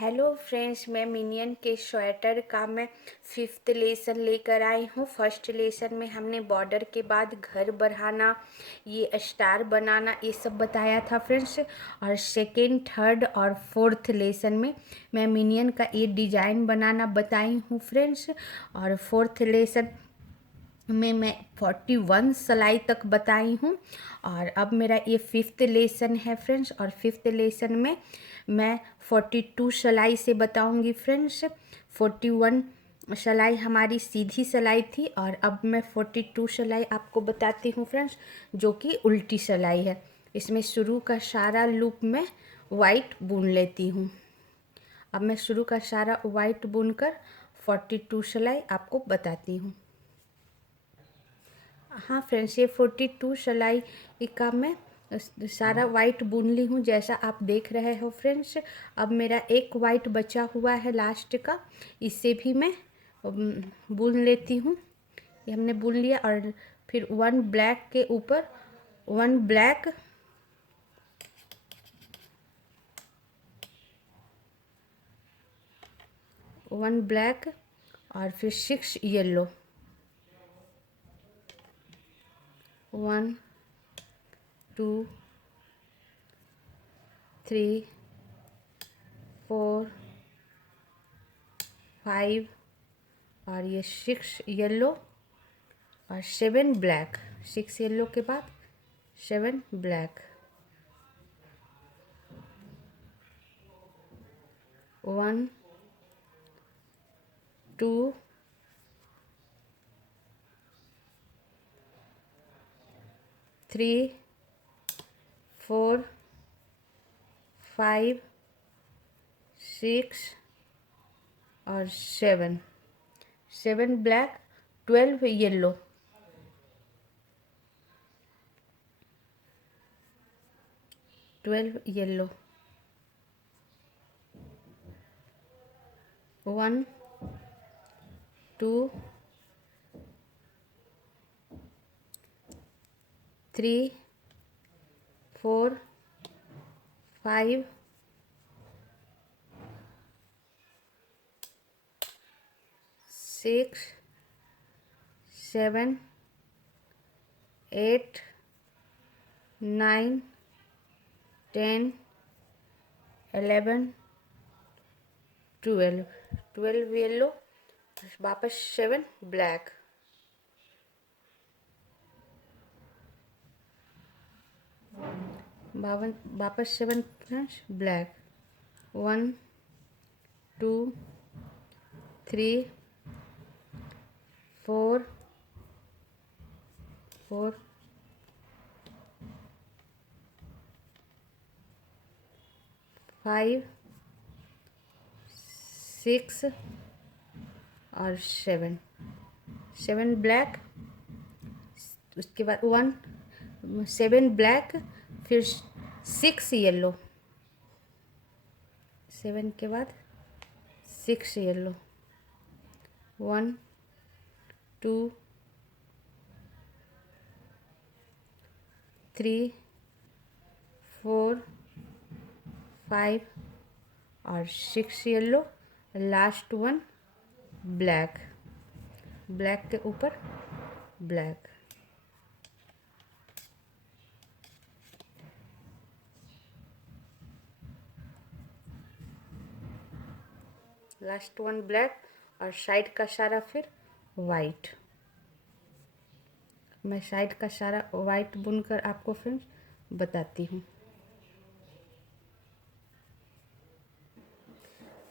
Hello friends, मैं minion के sweater का मैं 5th लेसन लेकर आई हूँ। फर्स्ट लेसन में हमने बॉर्डर के बाद घर बढ़ाना, ये स्टार बनाना, ये सब बताया था फ्रेंड्स। और सेकेंड, थर्ड और फोर्थ लेसन में मैं मिनियन का ये डिज़ाइन बनाना बताई हूँ फ्रेंड्स। और फोर्थ लेसन में मैं 41 सिलाई तक बताई हूँ। और अब मेरा ये 5th लेसन है फ्रेंड्स। और 5th लेसन में मैं 42 सिलाई से बताऊंगी फ्रेंड्स। 41 सिलाई हमारी सीधी सिलाई थी और अब मैं 42 सिलाई आपको बताती हूँ फ्रेंड्स, जो कि उल्टी सिलाई है। इसमें शुरू का सारा लूप में वाइट बुन लेती हूँ। अब मैं शुरू का सारा वाइट बुनकर 42 सिलाई आपको बताती हूँ। हाँ फ्रेंड्स, ये 42 सिलाई का मैं सारा वाइट बुन ली हूँ, जैसा आप देख रहे हो फ्रेंड्स। अब मेरा एक वाइट बचा हुआ है लास्ट का, इसे भी मैं बुन लेती हूँ। ये हमने बुन लिया और फिर वन ब्लैक के ऊपर वन ब्लैक, वन ब्लैक और फिर 6 येलो, 1 2 3 4 5 और ये 6 येलो और 7 ब्लैक। 6 येलो के बाद 7 ब्लैक, 1 2 3 4 5 6 और 7, 7 ब्लैक, 12 येलो, 12 येलो, 1 2 3 4 5 6 7 8 9 10 11 12, 12 येलो, वापस 7 ब्लैक, वापस 7 ब्लैक, 1 2 3 4 4 5 6 और 7, 7 ब्लैक, उसके बाद 1 7 ब्लैक, फिर 6 येलो, 7 के बाद 6 येलो, 1 2 3 4 5 और 6 yellow, last one black, black के ऊपर ब्लैक, लास्ट वन ब्लैक और साइड का सारा फिर वाइट। मैं साइड का सारा वाइट बुनकर आपको फिर बताती हूँ।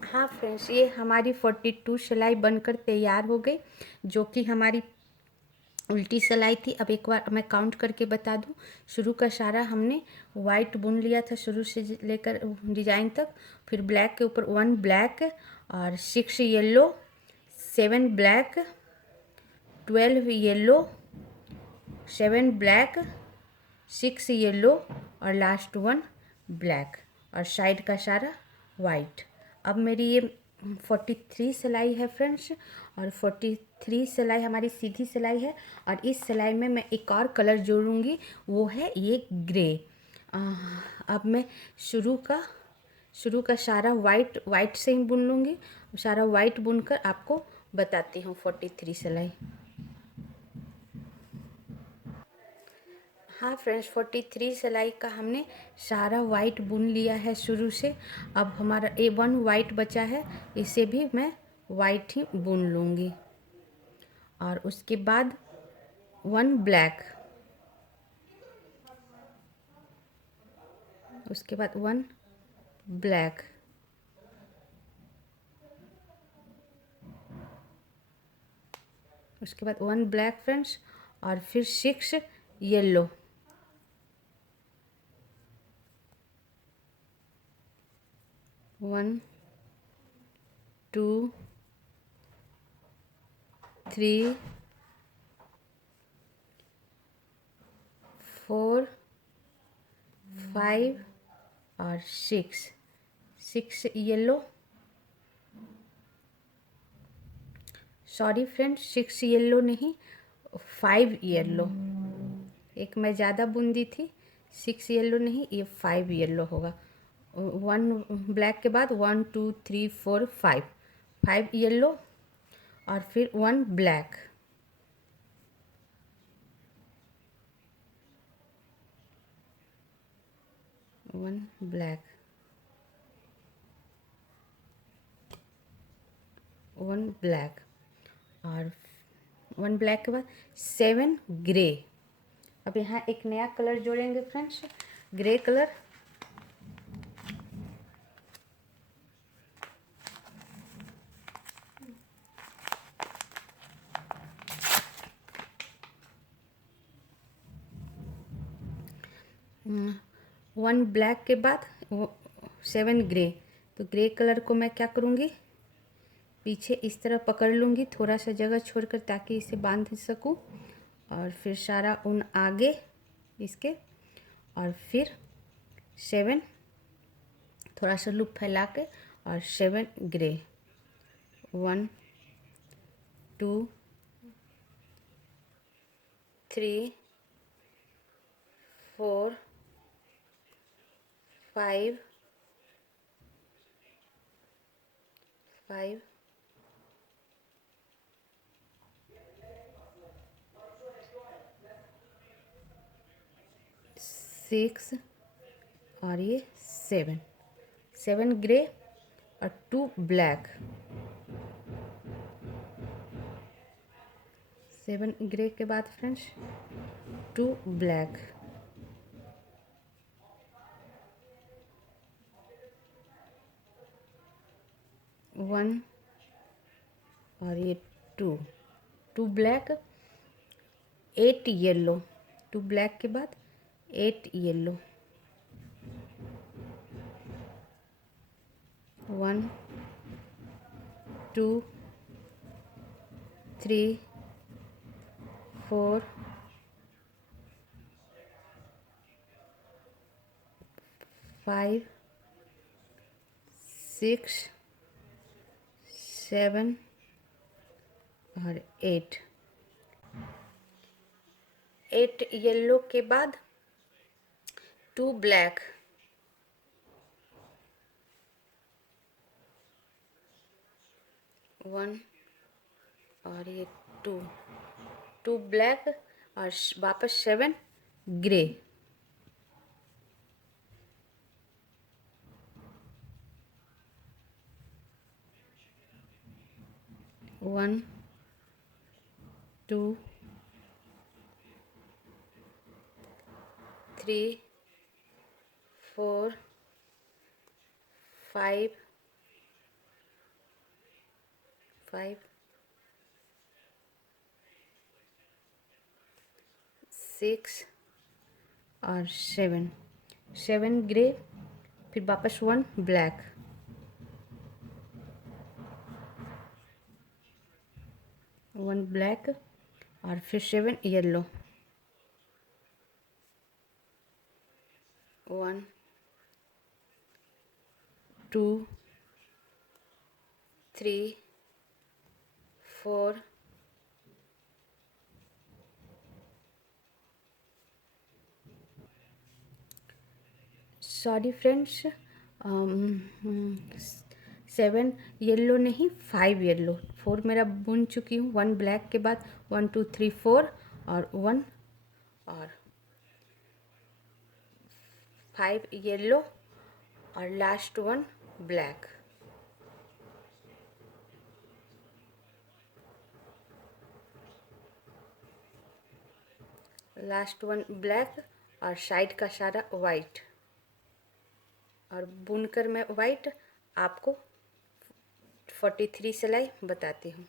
हाँ फ्रेंड्स, ये हमारी 42 सिलाई बनकर तैयार हो गई, जो कि हमारी उल्टी सिलाई थी। अब एक बार मैं काउंट करके बता दूं। शुरू का सारा हमने वाइट बुन लिया था, शुरू से लेकर डिजाइन तक। फिर ब्लैक के ऊपर 1 ब्लैक और 6 yellow, 7 black, 12 yellow, 7 black, 6 yellow और लास्ट वन ब्लैक और साइड का सारा वाइट। अब मेरी ये 43 सिलाई है फ्रेंड्स। और 43 सिलाई हमारी सीधी सिलाई है। और इस सिलाई में मैं एक और कलर जोड़ूंगी, वो है ये ग्रे। अब मैं शुरू का सारा वाइट से ही बुन लूँगी। सारा वाइट बुनकर आपको बताती हूँ 43 सिलाई। हाँ फ्रेंड्स, 43 सिलाई का हमने सारा वाइट बुन लिया है शुरू से। अब हमारा A1 वाइट बचा है, इसे भी मैं वाइट ही बुन लूँगी। और उसके बाद 1 ब्लैक, उसके बाद 1 ब्लैक, उसके बाद 1 ब्लैक फ्रेंड्स, और फिर 6 येलो, 1 2 3 4 5 और 6 येलो, सॉरी फ्रेंड्स 6 येलो नहीं, 5 येलो, एक मैं ज़्यादा बुन दी थी। 6 येलो नहीं, ये 5 येलो होगा। 1 ब्लैक के बाद 1 2 3 4 5 येलो, और फिर 1 ब्लैक, 1 ब्लैक, 1 ब्लैक, और 1 ब्लैक के बाद 7 ग्रे। अब यहाँ एक नया कलर जोड़ेंगे friends, grey colour. One black के बाद 7 ग्रे। तो ग्रे कलर को मैं क्या करूँगी, पीछे इस तरह पकड़ लूँगी थोड़ा सा जगह छोड़कर, ताकि इसे बांध सकूँ। और फिर सारा ऊन आगे इसके, और फिर 7 थोड़ा सा लूप फैला के, और 7 ग्रे, 1 2 3 4 5 5 6 और ये 7 ग्रे और 2 ब्लैक, 7 ग्रे के बाद फ्रेंड्स 2 ब्लैक, 1 और ये 2 ब्लैक, 8 येलो, 2 ब्लैक के बाद 8 येलो, 1 2 3 4 5 6 7 और 8 येलो के बाद 2 ब्लैक, 1 और ये 2 ब्लैक, और वापस 7 ग्रे, 1 2 3 4 5 6 और 7 ग्रे, फिर वापस 1 ब्लैक, 1 ब्लैक, और फिर 7 येलो, 1 2 3 4 सॉरी फ्रेंड्स, 7 येलो नहीं 5 येलो, 4 मेरा बुन चुकी हूँ। 1 ब्लैक के बाद 1 2 3 4 और 1 और 5 येलो और लास्ट 1 ब्लैक। लास्ट 1 ब्लैक और साइड का सारा वाइट, और बुनकर मैं वाइट आपको 43 सिलाई बताती हूँ।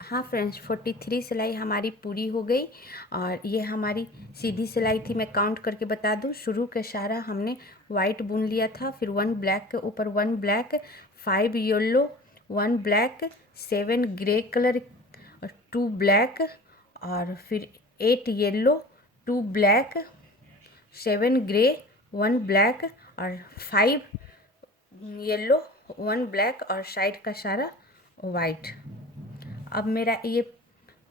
हाँ फ्रेंड्स, 43 सिलाई हमारी पूरी हो गई, और ये हमारी सीधी सिलाई थी। मैं काउंट करके बता दूँ, शुरू का सारा हमने वाइट बुन लिया था, फिर 1 ब्लैक के ऊपर 1 black, 5 yellow, 1 black, 7 grey colour, 2 black, और फिर 8 येलो, 2 ब्लैक, 7 ग्रे, 1 ब्लैक और 5 येलो, 1 ब्लैक और साइड का सारा वाइट। अब मेरा ये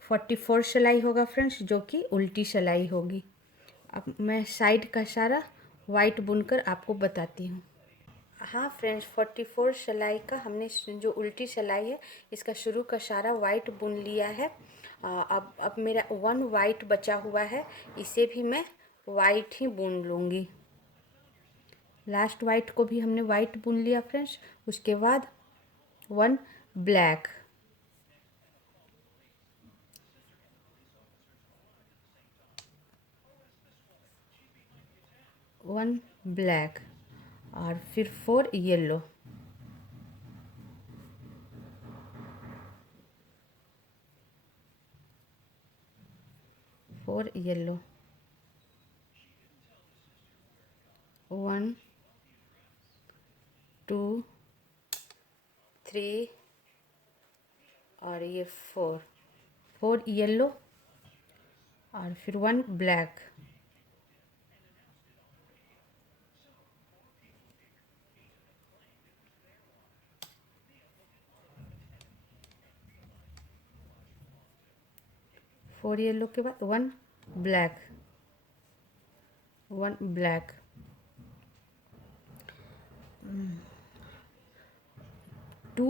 44 सिलाई होगा फ्रेंड्स, जो कि उल्टी सिलाई होगी। अब मैं साइड का सारा वाइट बुनकर आपको बताती हूँ। हाँ फ्रेंड्स, 44 सिलाई का हमने जो उल्टी सिलाई है, इसका शुरू का सारा वाइट बुन लिया है। अब मेरा 1 वाइट बचा हुआ है, इसे भी मैं वाइट ही बुन लूँगी। लास्ट वाइट को भी हमने वाइट बुन लिया फ्रेंड्स। उसके बाद 1 ब्लैक, 1 ब्लैक और फिर 4 येलो, 4 येलो, 1 2 3 और ये 4 येलो और फिर 1 ब्लैक, 4 येलो के बाद 1 ब्लैक, 1 ब्लैक, 2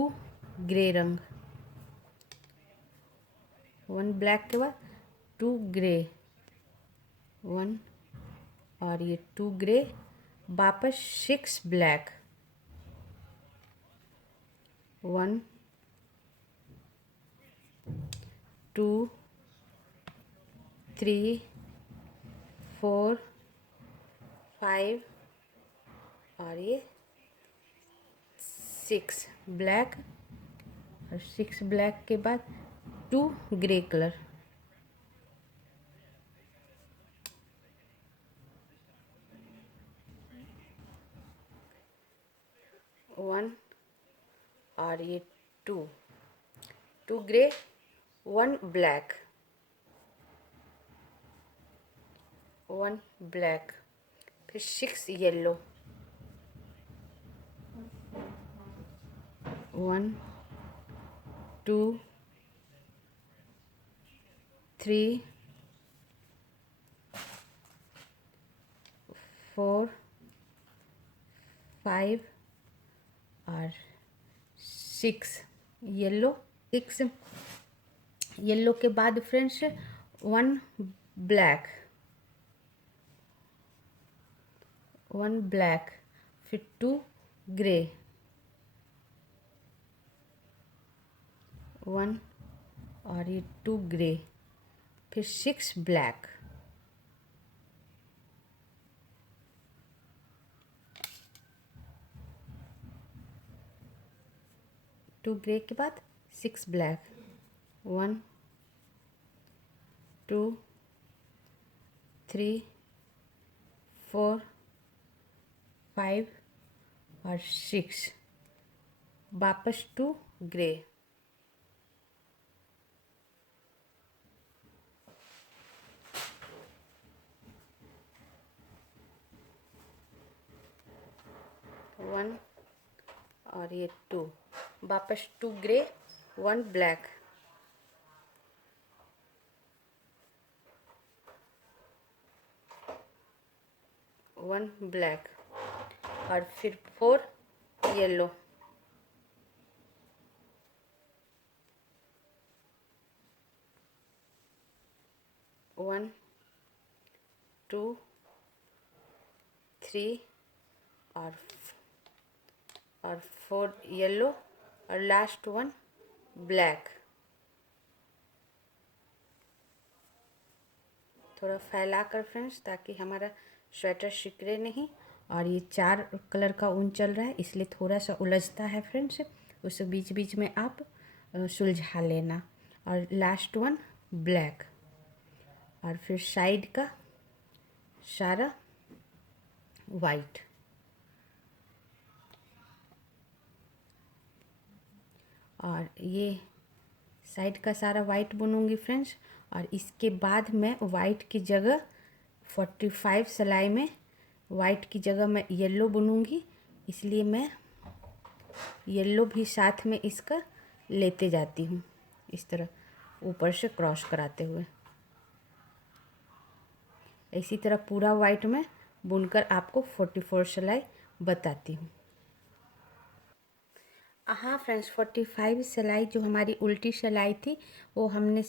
ग्रे रंग, 1 ब्लैक के बाद 2 ग्रे, 1 और ये 2 ग्रे, वापस 6 ब्लैक, 1 2 3 4 5 और ये 6 ब्लैक, और 6 ब्लैक के बाद 2 ग्रे कलर, 1 और ये 2 ग्रे, 1 ब्लैक, 1 ब्लैक, फिर 6 येलो, 1 2 3 4 5 और 6 येलो, 6 येलो के बाद फ्रेंड्स 1 ब्लैक, 1 ब्लैक, फिर 2 ग्रे, 1 और ये 2 ग्रे, फिर 6 ब्लैक, 2 ग्रे के बाद 6 ब्लैक, 1 2 3 4 5 और 6, वापस 2 ग्रे, 1 और ये 2, वापस 2 ग्रे, 1 ब्लैक, 1 ब्लैक, और फिर 4 येलो, 1 2 3 और 4 येलो, और लास्ट 1 ब्लैक। थोड़ा फैला कर फ्रेंड्स, ताकि हमारा स्वेटर सिकुड़े नहीं। और ये 4 कलर का ऊन चल रहा है, इसलिए थोड़ा सा उलझता है फ्रेंड्स, उसे बीच बीच में आप सुलझा लेना। और लास्ट 1 ब्लैक, और फिर साइड का सारा वाइट। और ये साइड का सारा वाइट बुनूंगी फ्रेंड्स। और इसके बाद मैं वाइट की जगह 45 सिलाई में वाइट की जगह मैं येलो बुनूंगी, इसलिए मैं येलो भी साथ में इसका लेते जाती हूँ, इस तरह ऊपर से क्रॉस कराते हुए। इसी तरह पूरा वाइट में बुनकर आपको 44 सिलाई बताती हूँ। हाँ फ्रेंड्स, 45 सिलाई जो हमारी उल्टी सिलाई थी वो हमने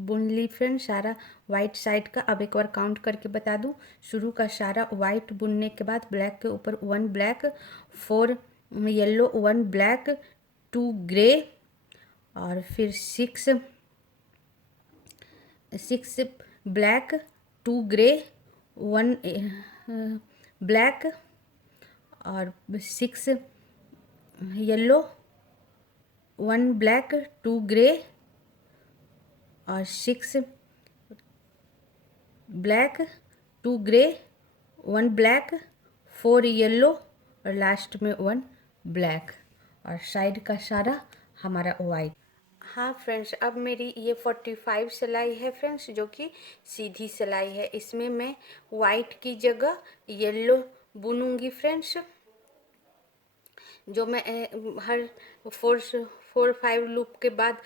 बुन ली फ्रेंड्स, सारा वाइट साइड का। अब एक बार काउंट करके बता दूँ, शुरू का सारा वाइट बुनने के बाद ब्लैक के ऊपर 1 ब्लैक, 4 येलो, 1 ब्लैक, 2 ग्रे, और फिर 6 ब्लैक, 2 ग्रे, 1 ब्लैक, और 6 येलो, 1 ब्लैक, 2 ग्रे, और 6 ब्लैक, 2 ग्रे, 1 ब्लैक, 4 येलो, और लास्ट में 1 ब्लैक, और साइड का सारा हमारा वाइट। हाँ फ्रेंड्स, अब मेरी ये 45 सिलाई है फ्रेंड्स, जो कि सीधी सिलाई है। इसमें मैं वाइट की जगह येलो बुनूंगी फ्रेंड्स, जो मैं हर 4-5 लूप के बाद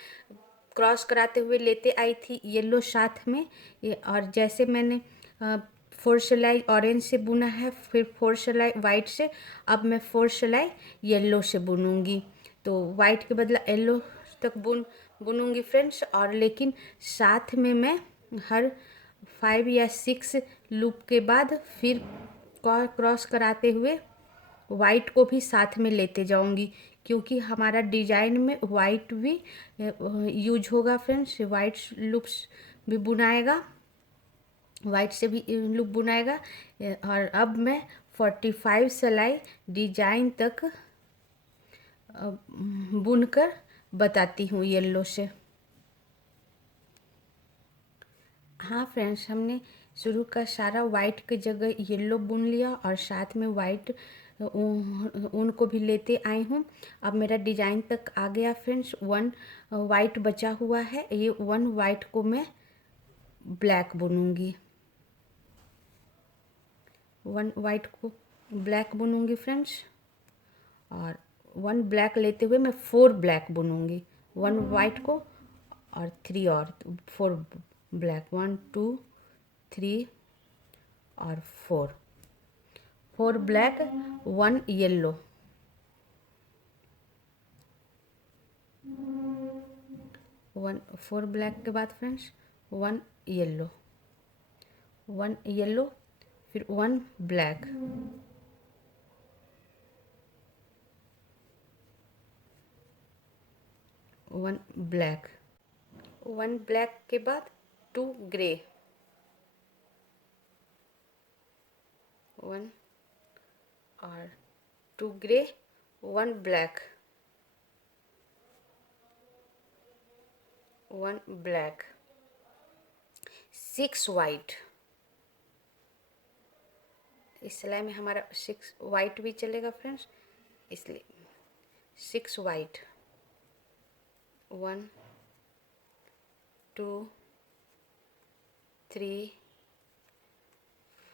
क्रॉस कराते हुए लेते आई थी येलो साथ में। और जैसे मैंने 4 सिलाई ऑरेंज से बुना है, फिर 4 सिलाई वाइट से, अब मैं 4 सिलाई येलो से बुनूंगी। तो वाइट के बदला येलो तक बुनूंगी फ्रेंड्स। और लेकिन साथ में मैं हर 5 या 6 लूप के बाद फिर क्रॉस कराते हुए वाइट को भी साथ में लेते जाऊंगी, क्योंकि हमारा डिजाइन में वाइट भी यूज होगा फ्रेंड्स। वाइट लूप्स भी बुनाएगा, वाइट से भी लूप बुनाएगा। और अब मैं 45 सिलाई डिजाइन तक बुनकर बताती हूँ येलो से। हाँ फ्रेंड्स, हमने शुरू का सारा वाइट की जगह येलो बुन लिया, और साथ में वाइट ऊन को भी लेते आई हूँ। अब मेरा डिजाइन तक आ गया फ्रेंड्स। 1 वाइट बचा हुआ है, ये 1 वाइट को मैं ब्लैक बुनूंगी, 1 वाइट को ब्लैक बुनूंगी फ्रेंड्स। और 1 ब्लैक लेते हुए मैं 4 ब्लैक बुनूंगी, 1 वाइट को और 3 और 4 ब्लैक, 1 2 3 और 4 ब्लैक, 1 येलो, 4 ब्लैक के बाद फ्रेंड्स 1 येलो, 1 येलो, फिर 1 ब्लैक, 1 ब्लैक, 1 ब्लैक के बाद 2 ग्रे, 1 और 2 ग्रे, 1 ब्लैक, 1 ब्लैक, 6 वाइट। इस सिलाई में हमारा 6 वाइट भी चलेगा फ्रेंड्स, इसलिए 6 वाइट, 1 2 3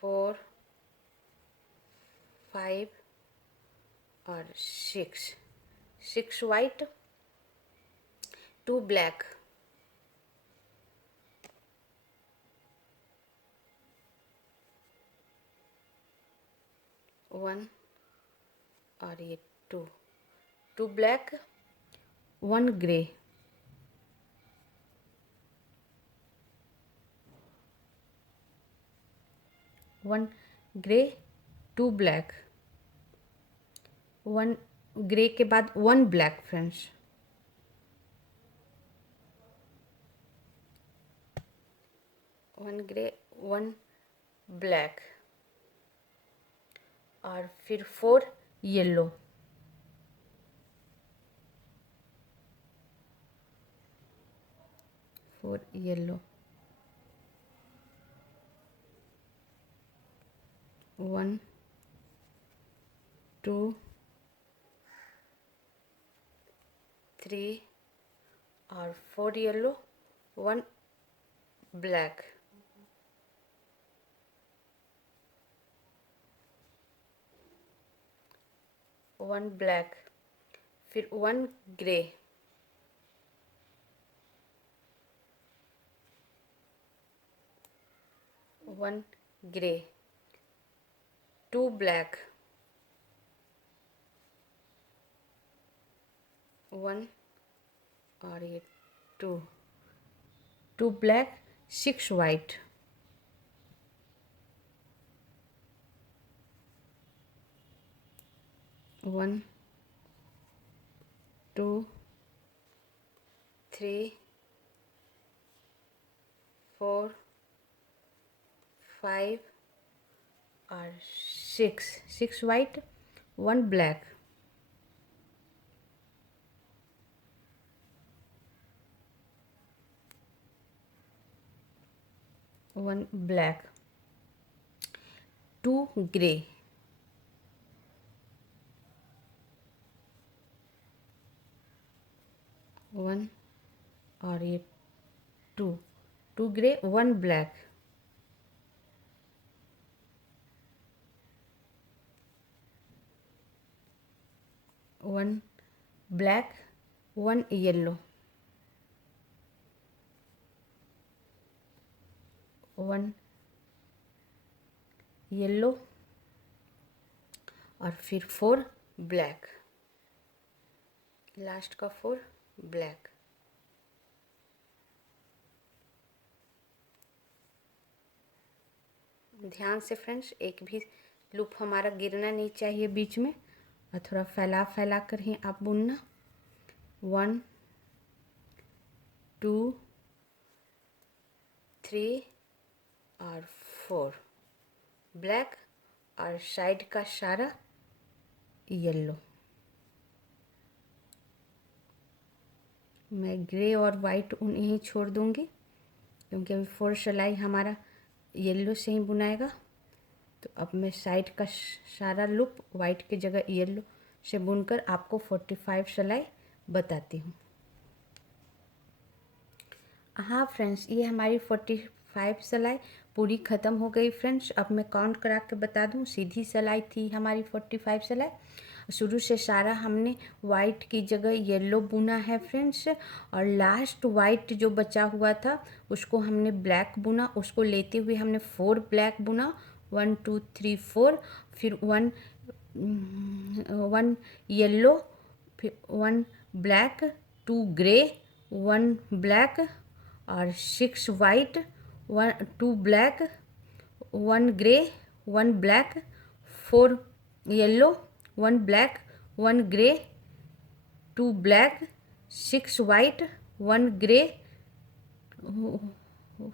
4 5 और 6 वाइट, 2 ब्लैक, 1 और ये 2, 2 black, 1 grey, 1 grey, 2 black, 1 grey के बाद 1 ब्लैक फ्रेंड्स, 1 ग्रे, 1 ब्लैक, और फिर 4 येलो, 4 येलो, 1 2 3 और 4 येलो, 1 ब्लैक, 1 ब्लैक, फिर 1 ग्रे, 1 ग्रे, 2 ब्लैक, 1 और ये 2, 2 ब्लैक, 6 वाइट, 1 2 3 4 5 और 6 वाइट, 1 ब्लैक, 1 ब्लैक, 2 ग्रे, 1 और ये 2, 2 grey, 1 black, 1 black, 1 yellow, 1 yellow और फिर 4 ब्लैक, लास्ट का 4 ब्लैक। ध्यान से फ्रेंड्स, एक भी लूप हमारा गिरना नहीं चाहिए बीच में, और थोड़ा फैला फैला कर ही आप बुनना। 1 2 3 और 4 ब्लैक और साइड का सारा येलो। मैं ग्रे और वाइट उन्हें ही छोड़ दूंगी क्योंकि अभी 4 सिलाई हमारा येलो से ही बुनाएगा। तो अब मैं साइड का सारा लूप वाइट की जगह येलो से बुनकर आपको 45 सिलाई बताती हूँ। हाँ फ्रेंड्स, ये हमारी 45 सिलाई पूरी ख़त्म हो गई फ्रेंड्स। अब मैं काउंट करा के बता दूँ। सीधी सिलाई थी हमारी 45 सिलाई। शुरू से सारा हमने वाइट की जगह येलो बुना है फ्रेंड्स, और लास्ट वाइट जो बचा हुआ था उसको हमने ब्लैक बुना। उसको लेते हुए हमने 4 ब्लैक बुना, 1 2 3 4, फिर 1 येलो, फिर 1 ब्लैक, 2 ग्रे, 1 ब्लैक और 6 white, 2 black, 1 grey, 1 black, 4 yellow, 1 black, 1 grey, 2 black, 6 white, 1 grey,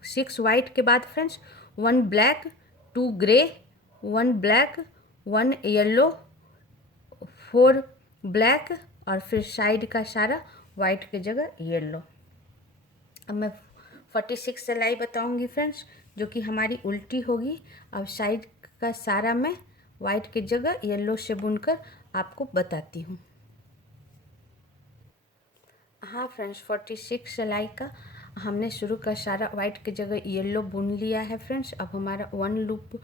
6 white के बाद friends 1 black, 2 grey, 1 black, 1 yellow, 4 black और फिर साइड का सारा वाइट की जगह येलो। अब मैं 46 सिलाई बताऊंगी फ्रेंड्स, जो कि हमारी उल्टी होगी। अब साइड का सारा मैं वाइट की जगह येलो से बुनकर आपको बताती हूँ। हाँ फ्रेंड्स, 46 सिलाई का हमने शुरू का सारा वाइट की जगह येलो बुन लिया है फ्रेंड्स। अब हमारा 1 लूप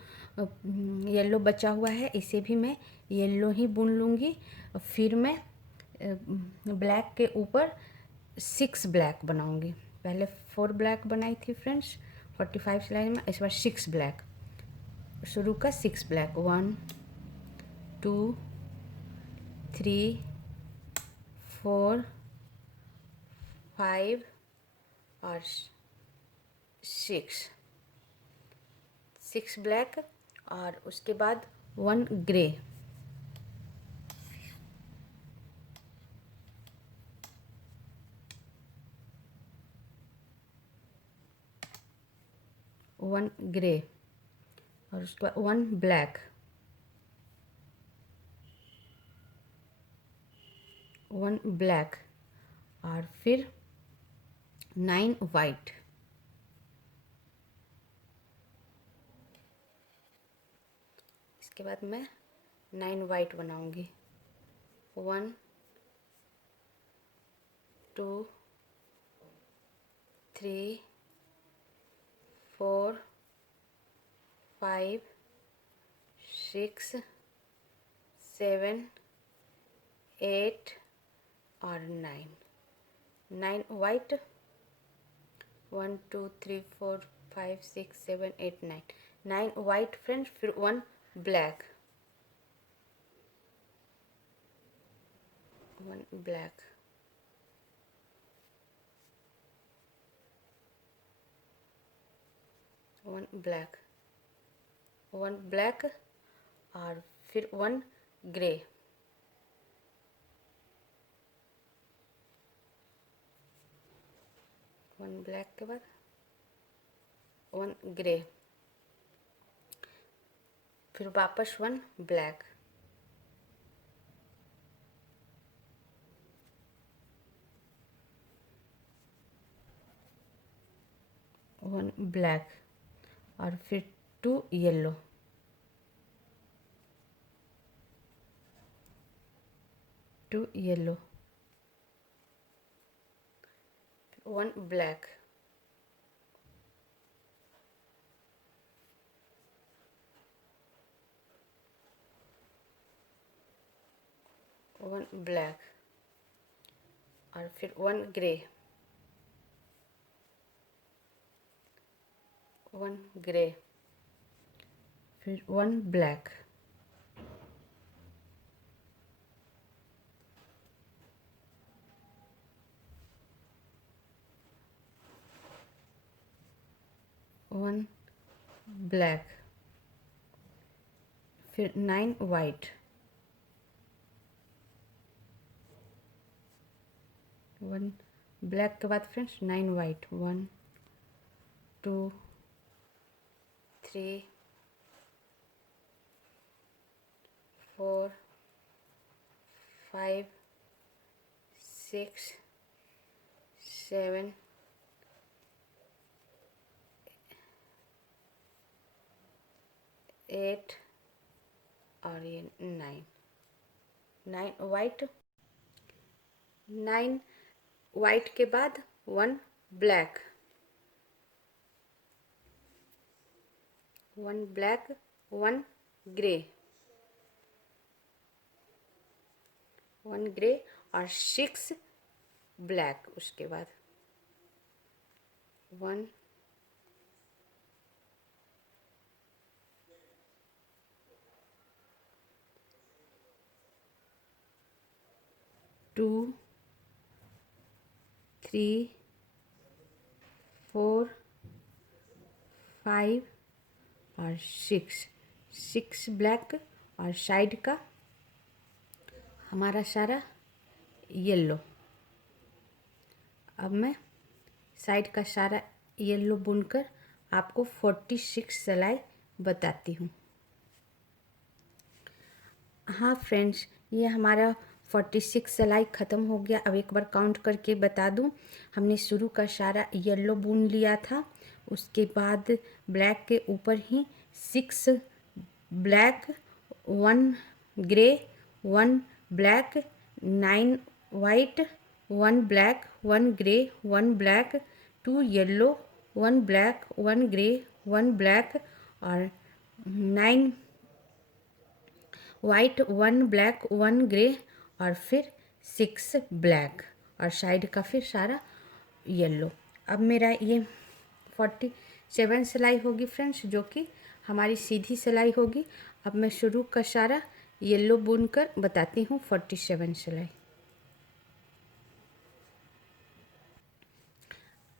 येलो बचा हुआ है, इसे भी मैं येलो ही बुन लूँगी। फिर मैं ब्लैक के ऊपर 6 ब्लैक बनाऊँगी। पहले 4 ब्लैक बनाई थी फ्रेंड्स 45 सिलाई में, इस बार 6 ब्लैक। शुरू का 6 ब्लैक, 1 2 3 4 5 और 6 ब्लैक और उसके बाद 1 ग्रे, 1 ग्रे और उसके बाद 1 ब्लैक, 1 ब्लैक और फिर 9 वाइट। इसके बाद मैं 9 वाइट बनाऊंगी। 1 2 3 4 5 6 7 8 और 9 वाइट। 1 2 3 4 5 6 7 8 9 वाइट फ्रेंड्स, फिर 1 ब्लैक, 1 ब्लैक, 1 ब्लैक, 1 ब्लैक और फिर 1 ग्रे, 1 ब्लैक के बाद 1 ग्रे, फिर वापस 1 ब्लैक, 1 ब्लैक और फिर 2 येलो, 2 येलो, 1 ब्लैक, 1 ब्लैक और फिर 1 ग्रे, 1 ग्रे, फिर 1 ब्लैक, 1 ब्लैक, फिर 9 वाइट, 1 ब्लैक के बाद फ्रेंड्स 9 वाइट, 1 2 3 4 5 6 7 8 और ये 9 वाइट, 9 वाइट के बाद 1 ब्लैक, 1 ब्लैक, 1 ग्रे, 1 ग्रे और 6 ब्लैक। उसके बाद 1 2 3 4 5 और 6 ब्लैक और साइड का हमारा सारा येलो। अब मैं साइड का सारा येलो बुनकर आपको 46 सिलाई बताती हूँ। हाँ फ्रेंड्स, ये हमारा 46 सिलाई ख़त्म हो गया। अब एक बार काउंट करके बता दूँ, हमने शुरू का सारा येलो बुन लिया था, उसके बाद ब्लैक के ऊपर ही 6 black, 1 grey, 1 black, 9 white, 1 black, 1 grey, 1 black, 2 yellow, 1 black, 1 grey, 1 black और 9 वाइट, 1 ब्लैक, 1 ग्रे और फिर 6 ब्लैक और साइड का फिर सारा येलो। अब मेरा ये 47 सिलाई होगी फ्रेंड्स, जो कि हमारी सीधी सिलाई होगी। अब मैं शुरू का सारा येलो बुनकर बताती हूँ 47 सिलाई।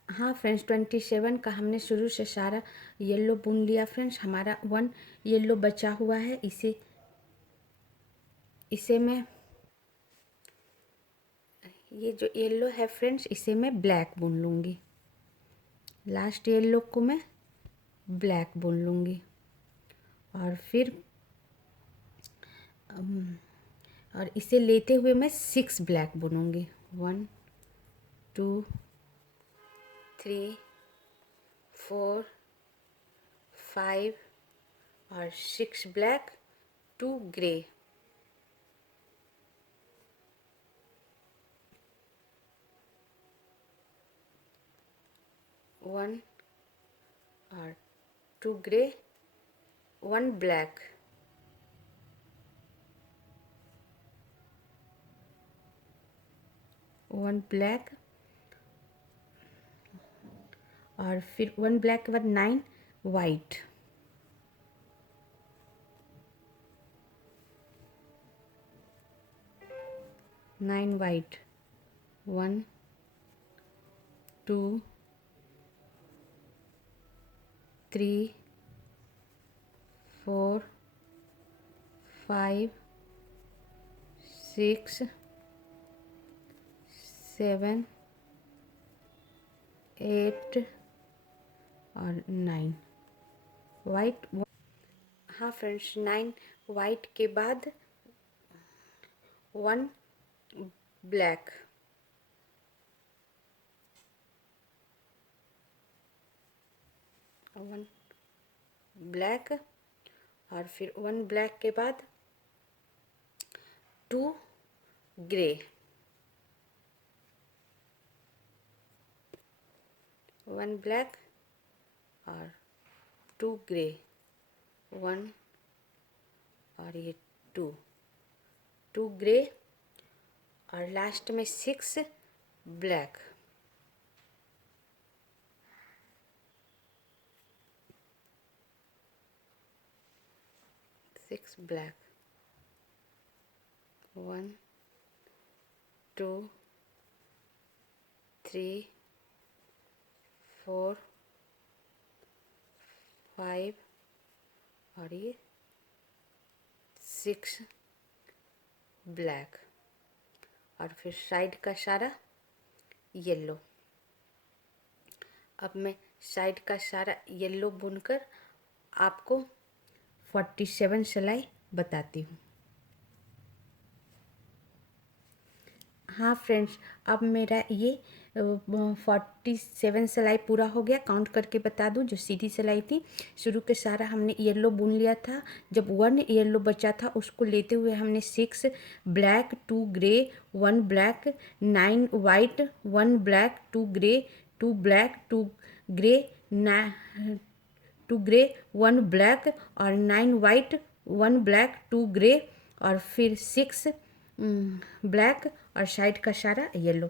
हाँ फ्रेंड्स, 27 का हमने शुरू से सारा येलो बुन लिया फ्रेंड्स। हमारा 1 येलो बचा हुआ है, इसे मैं, ये जो येलो है फ्रेंड्स, इसे मैं ब्लैक बुन लूँगी। लास्ट येलो को मैं ब्लैक बुन लूँगी और फिर और इसे लेते हुए मैं 6 ब्लैक बुनूँगी। 1 2 3 4 5 और 6 ब्लैक, 2 ग्रे। वन और 2 ग्रे, 1 ब्लैक, वन ब्लैक और फिर 1 ब्लैक के बाद 9 वाइट, 9 वाइट, 1 2 3 4 5 6 7 8 और 9 वाइट। हाँ फ्रेंड्स, 9 वाइट के बाद 1 ब्लैक, 1 ब्लैक और फिर 1 ब्लैक के बाद 2 ग्रे, 1 ब्लैक और 2 ग्रे, 1 और ये 2 ग्रे और लास्ट में 6 ब्लैक, 6 ब्लैक, 1 2 3 4 5 और ये 6 ब्लैक और फिर साइड का सारा येलो। अब मैं साइड का सारा येलो बुनकर आपको 47 सिलाई बताती हूँ। हाँ फ्रेंड्स, अब मेरा ये 47 सिलाई पूरा हो गया। काउंट करके बता दूं, जो सीधी सिलाई थी शुरू के सारा हमने येलो बुन लिया था। जब 1 येलो बचा था उसको लेते हुए हमने 6 black, 2 grey, 1 black, 9 white, 1 black, 2 grey, 2 black, 2 grey, 2 grey, 1 black और 9 वाइट, 1 ब्लैक, 2 ग्रे और फिर 6 ब्लैक और साइड का सारा येलो।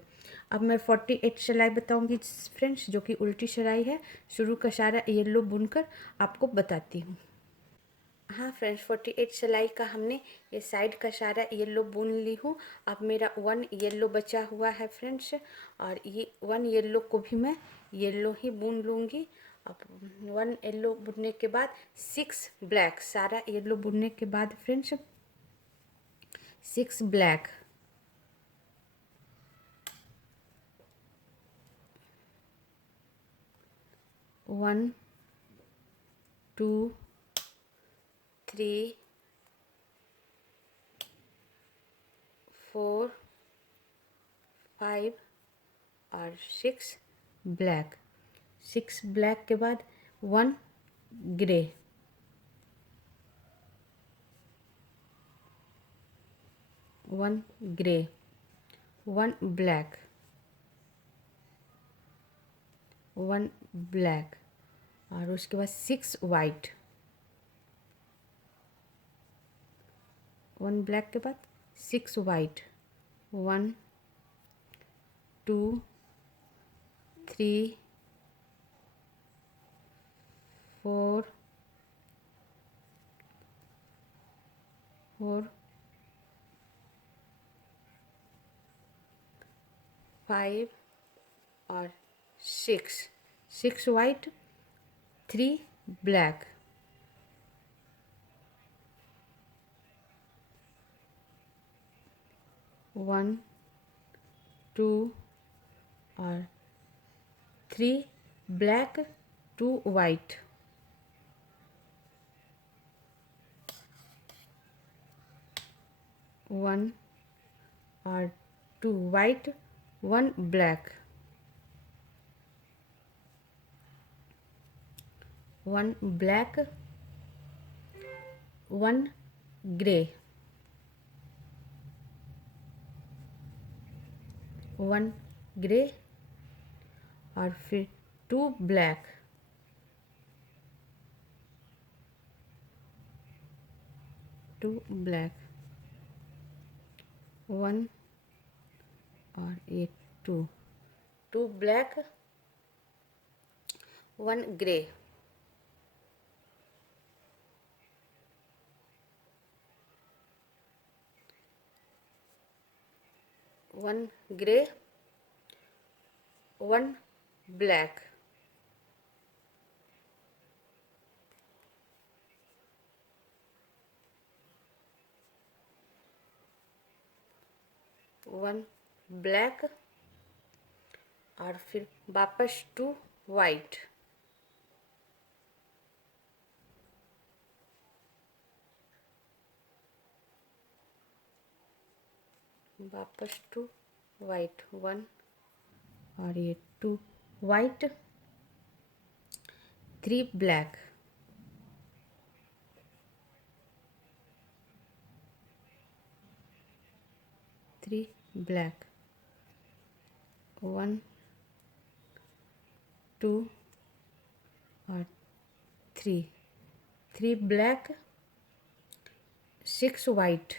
अब मैं 48 सिलाई बताऊंगी फ्रेंड्स, जो कि उल्टी सिलाई है। शुरू का सारा येलो बुनकर आपको बताती हूँ। हाँ फ्रेंड्स, 48 सिलाई का हमने ये साइड का सारा येलो बुन ली हूँ। अब मेरा 1 येलो बचा हुआ है फ्रेंड्स, और ये 1 येलो को भी मैं येलो ही बुन लूँगी। अब 1 येलो बुनने के बाद 6 ब्लैक, सारा येलो बुनने के बाद फ्रेंड्स 6 ब्लैक, 1 2 3 4 5 और 6 ब्लैक। 6 ब्लैक के बाद 1 ग्रे, 1 ग्रे, 1 ब्लैक, 1 ब्लैक और उसके बाद 6 वाइट, 1 ब्लैक के बाद 6 वाइट, 1 2 3 4 4 5 और 6 वाइट 3 ब्लैक, 1 2 और 3 ब्लैक 2 वाइट, 1 और 2 white 1 black, 1 black 1 grey, 1 grey और फिर 2 ब्लैक, 2 ब्लैक, 1 और ये 2 black 1 grey, 1 grey 1 black, 1 black और फिर वापस 2 वाइट, वापस 2 वाइट 1 और ये 2 वाइट 3 ब्लैक, 3 ब्लैक, 1 2 और 3 ब्लैक 6 वाइट,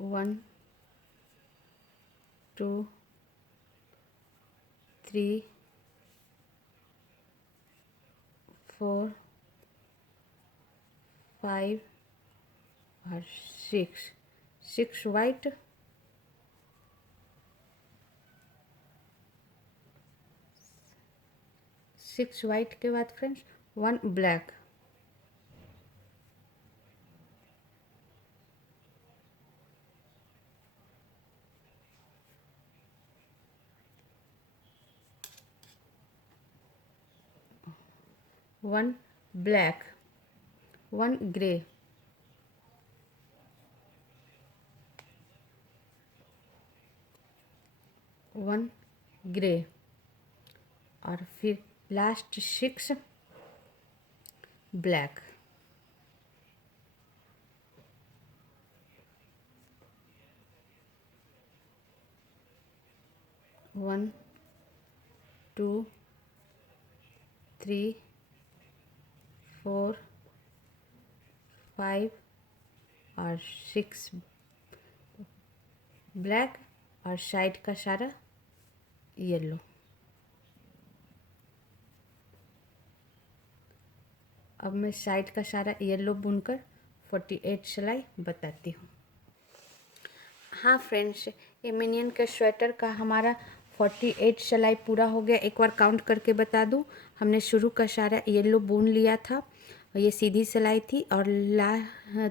1 2 3 4 5 और 6 वाइट, 6 वाइट के बाद friends 1 black, 1 black 1 grey, 1 grey और फिर लास्ट 6 ब्लैक, 1 2 3 4 5 और 6 ब्लैक और साइड का सारा येलो। अब मैं साइड का सारा येलो बुनकर 48 सिलाई बताती हूँ। हाँ फ्रेंड्स, ये मिनियन के स्वेटर का हमारा 48 सिलाई पूरा हो गया। एक बार काउंट करके बता दूँ, हमने शुरू का सारा येलो बुन लिया था, ये सीधी सिलाई थी और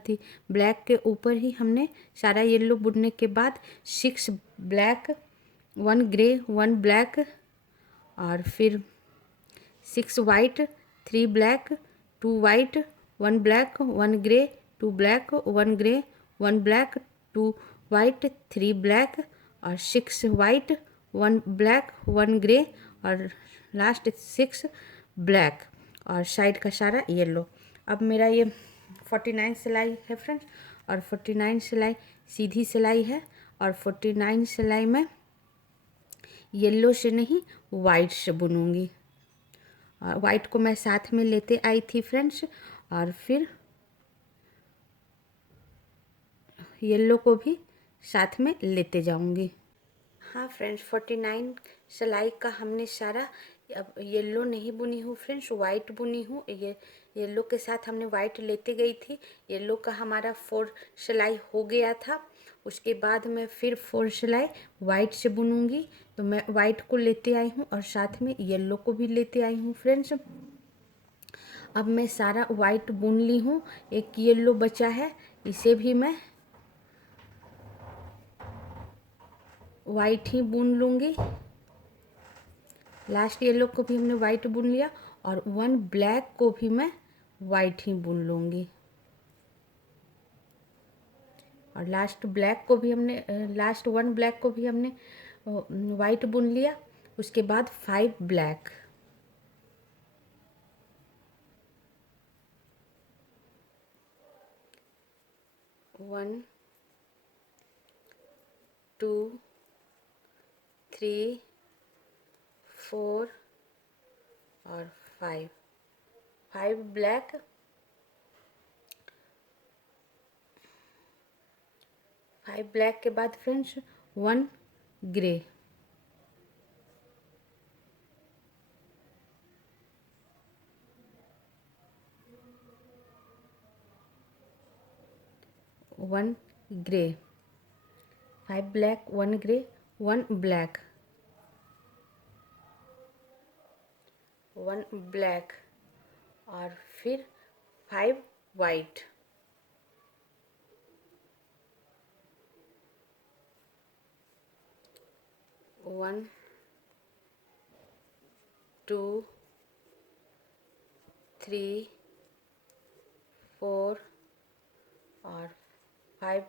थी ब्लैक के ऊपर ही हमने सारा येलो बुनने के बाद 6 ब्लैक 1 ग्रे 1 ब्लैक और फिर 6 white 3 black 2 white 1 black 1 grey 2 black 1 grey 1 black 2 white 3 black और 6 वाइट 1 ब्लैक 1 ग्रे और लास्ट 6 ब्लैक और साइड का सारा येलो। अब मेरा ये 49 सिलाई है फ्रेंड्स, और 49 सिलाई सीधी सिलाई है और 49 सिलाई में येलो से नहीं वाइट से बुनूंगी। वाइट को मैं साथ में लेते आई थी फ्रेंड्स और फिर येलो को भी साथ में लेते जाऊंगी। हाँ फ्रेंड्स, 49 सिलाई का हमने सारा अब येलो नहीं बुनी हूँ फ्रेंड्स, वाइट बुनी हूँ। ये येलो के साथ हमने वाइट लेते गई थी। येलो का हमारा 4 सिलाई हो गया था। उसके बाद मैं फिर 4 सिलाई वाइट से बुनूंगी। तो मैं वाइट को लेते आई हूँ और साथ में येलो को भी लेते आई हूँ फ्रेंड्स। अब मैं सारा वाइट बुन ली हूँ। एक येलो बचा है, इसे भी मैं वाइट ही बुन लूँगी। लास्ट येलो को भी हमने वाइट बुन लिया और 1 ब्लैक को भी मैं वाइट ही बुन लूँगी। और लास्ट 1 ब्लैक को भी हमने वाइट बुन लिया। उसके बाद 5 ब्लैक, 1 2 3 4 और 5 ब्लैक, 5 ब्लैक के बाद friends 1 grey, 1 grey, 5 black, 1 grey, 1 black, 1 black और फिर 5 वाइट, 1 2 3 4 और 5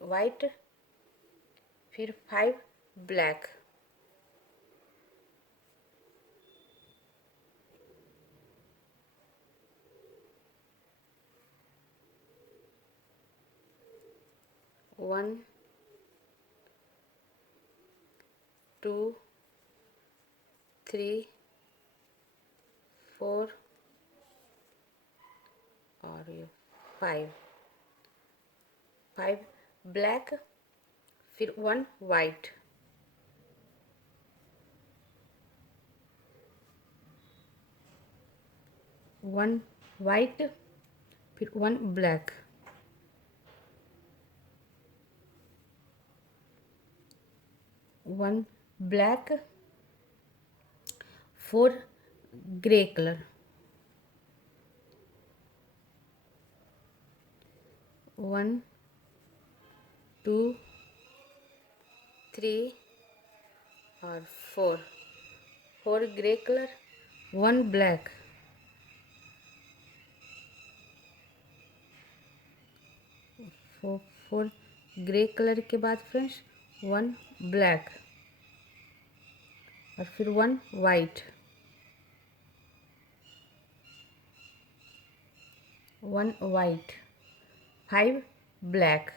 वाइट, फिर 5 ब्लैक, 1 2 3 4 और ये 5 ब्लैक, फिर 1 वाइट, 1 वाइट, फिर 1 ब्लैक, 1 ब्लैक, 4 ग्रे कलर, 1 2 3 और 4 grey colour, 1 black, 4 grey colour के बाद फ्रेंड्स 1 ब्लैक और फिर 1 white, 1 white, 5 black,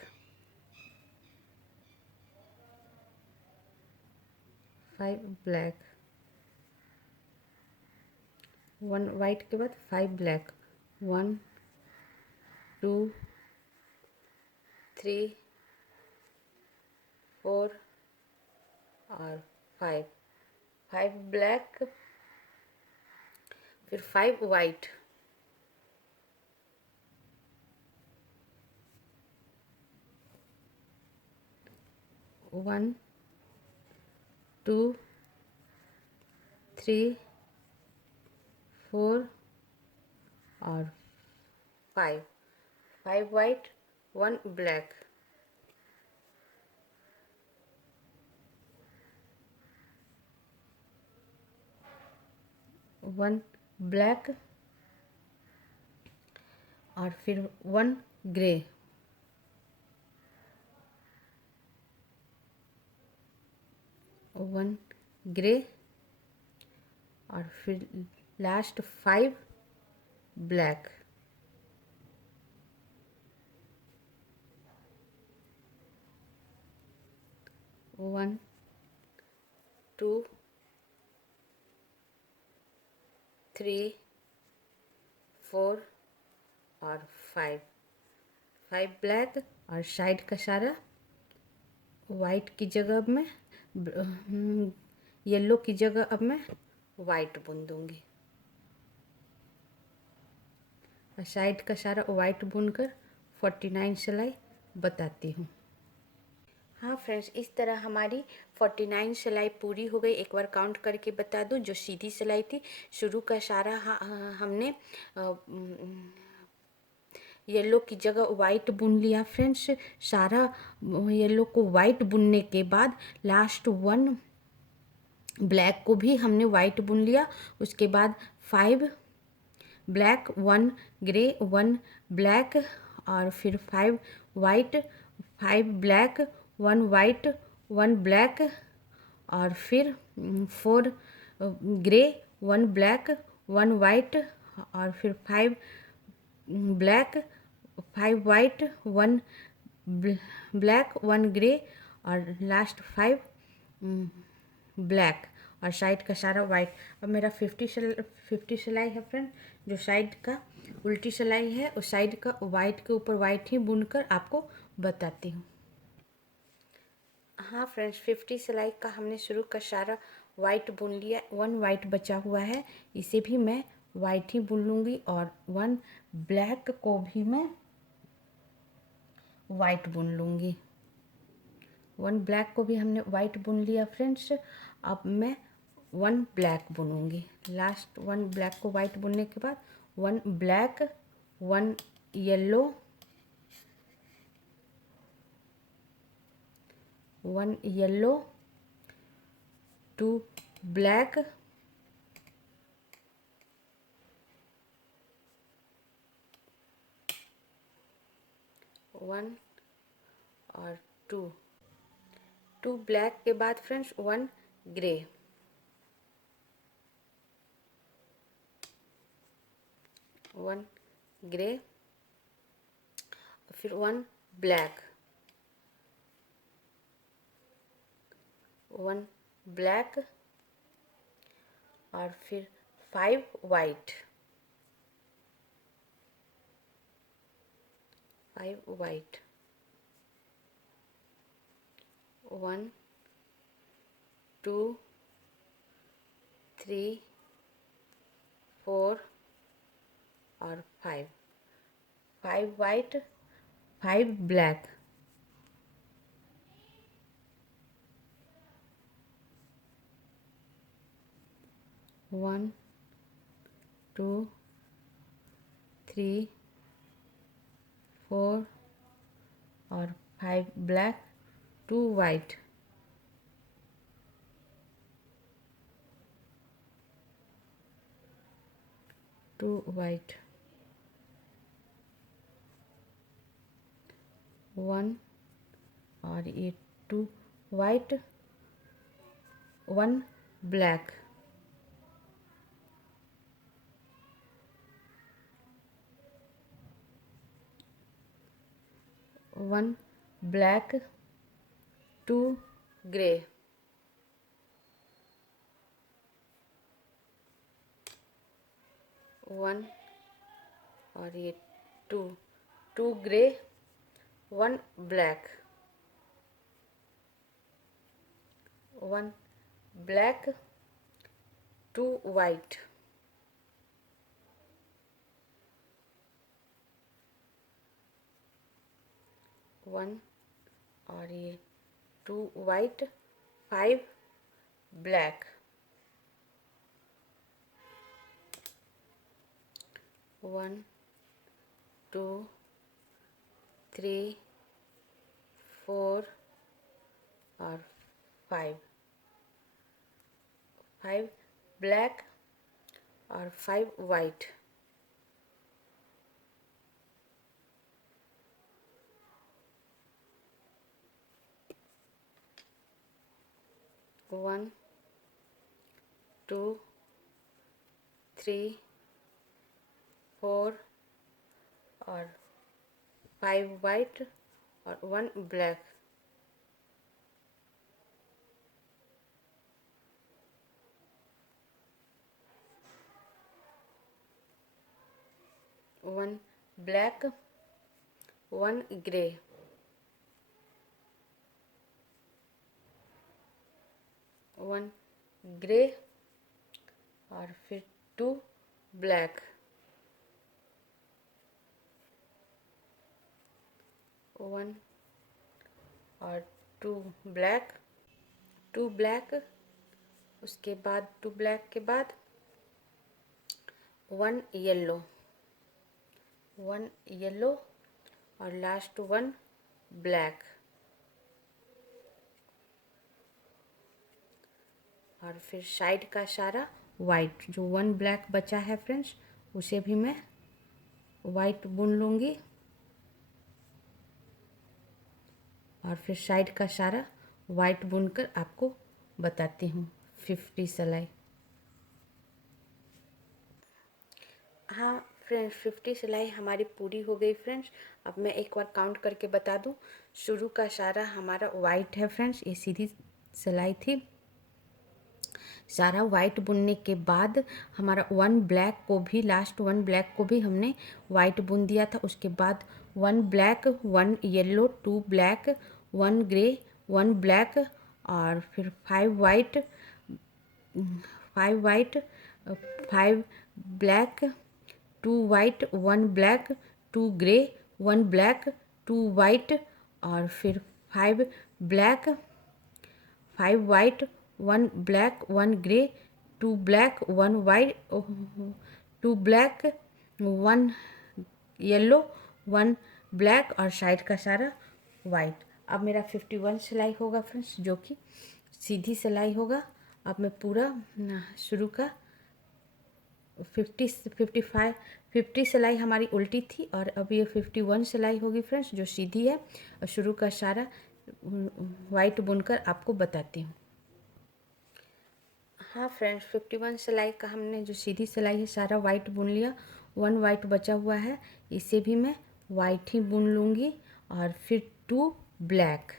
5 black, 1 white के बाद 5 ब्लैक, 1 2 3 4 और 5 ब्लैक, फिर 5 वाइट, 1 2 3 4 और 5 वाइट, 1 ब्लैक, 1 ब्लैक और फिर 1 ग्रे, 1 ग्रे और फिर लास्ट 5 ब्लैक, 1 2 3 4 और 5 ब्लैक और साइड का सारा वाइट की जगह अब मैं येलो की जगह अब मैं वाइट बुन दूंगी। साइड का सारा वाइट बुनकर 49 सिलाई बताती हूँ। हाँ फ्रेंड्स, इस तरह हमारी 49 सिलाई पूरी हो गई। एक बार काउंट करके बता दूँ, जो सीधी सिलाई थी शुरू का सारा हमने येलो की जगह वाइट बुन लिया फ्रेंड्स। सारा येलो को वाइट बुनने के बाद लास्ट वन ब्लैक को भी हमने वाइट बुन लिया। उसके बाद 5 ब्लैक, 1 ग्रे, 1 ब्लैक, और फिर 5 वाइट, 5 ब्लैक, 1 वाइट, 1 ब्लैक, और फिर 4 ग्रे, 1 ब्लैक, 1 वाइट, और फिर 5 ब्लैक, 5 वाइट, 1 ब्लैक, 1 ग्रे, और लास्ट 5 ब्लैक, और साइड का सारा वाइट। अब मेरा 50 सिलाई है फ्रेंड। जो साइड का उल्टी सिलाई है उस साइड का वाइट के ऊपर वाइट ही बुनकर आपको बताती हूँ। हाँ फ्रेंड्स, 50 सिलाई का हमने शुरू का सारा वाइट बुन लिया। 1 वाइट बचा हुआ है, इसे भी मैं वाइट ही बुन लूँगी, और 1 ब्लैक को भी मैं वाइट बुन लूँगी। 1 ब्लैक को भी हमने वाइट बुन लिया फ्रेंड्स। अब मैं 1 ब्लैक बुनूंगी। लास्ट 1 ब्लैक को वाइट बुनने के बाद 1 ब्लैक, 1 येलो, 1 येलो, 2 ब्लैक, 1 और 2 ब्लैक के बाद फ्रेंड्स 1 ग्रे, 1 ग्रे, फिर 1 ब्लैक, 1 ब्लैक, और फिर 5 वाइट, 5 वाइट, 1 2 3 4 और 5 वाइट, 5 ब्लैक, 1 2 3 4 और 5 ब्लैक, 2 वाइट, 2 वाइट, 1 और ये 2 वाइट, 1 ब्लैक, 1 ब्लैक, 2 ग्रे, 1 और ये 2 ग्रे, 1 ब्लैक, 1 ब्लैक, 2 वाइट, 1 और ये 2 वाइट, 5 ब्लैक, 1 2 3 4 और 5 ब्लैक और 5 वाइट, 1 2 3 4 और 5 वाइट और 1 ब्लैक, 1 ब्लैक, 1 ग्रे, 1 ग्रे, और फिर 2 ब्लैक, 1 और 2 ब्लैक, 2 ब्लैक, उसके बाद 2 ब्लैक के बाद 1 येलो, 1 येलो और लास्ट 1 ब्लैक। और फिर साइड का सारा वाइट, जो 1 ब्लैक बचा है फ्रेंड्स, उसे भी मैं वाइट बुन लूँगी। और फिर साइड का सारा वाइट बुनकर आपको बताती हूँ 50 सिलाई। हाँ फ्रेंड्स, 50 सिलाई हमारी पूरी हो गई फ्रेंड्स। अब मैं एक बार काउंट करके बता दूँ। शुरू का सारा हमारा वाइट है फ्रेंड्स, ये सीधी सिलाई थी। सारा वाइट बुनने के बाद हमारा 1 ब्लैक को भी, लास्ट 1 ब्लैक को भी हमने वाइट बुन दिया था। उसके बाद 1 black, 1 yellow, 2 black, 1 grey, 1 black और फिर 5 white, 5 white, 5 black, 2 white, 1 black, 2 grey, 1 black, 2 white और फिर 5 black, 5 white, 1 black, 1 grey, 2 black, 1 white, 2 black, 1 yellow, 1 black और साइड का सारा वाइट। अब मेरा 51 सिलाई होगा फ्रेंड्स, जो कि सीधी सिलाई होगा। अब मैं पूरा शुरू का 50 सिलाई हमारी उल्टी थी और अब ये 51 सिलाई होगी फ्रेंड्स, जो सीधी है। और शुरू का सारा वाइट बुनकर आपको बताती हूँ। हाँ फ्रेंड्स, 51 सिलाई का हमने जो सीधी सिलाई है सारा वाइट बुन लिया। 1 वाइट बचा हुआ है, इसे भी मैं वाइट ही बुन लूँगी। और फिर 2 ब्लैक,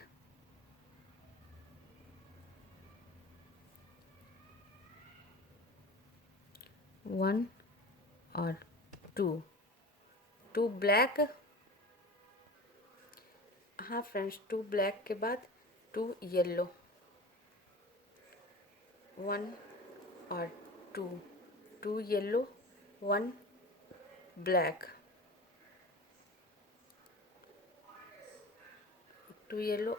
1 और 2 ब्लैक। हाँ फ्रेंड्स, 2 ब्लैक के बाद 2 येलो, 1 और 2 yellow, 1 black, 2 yellow,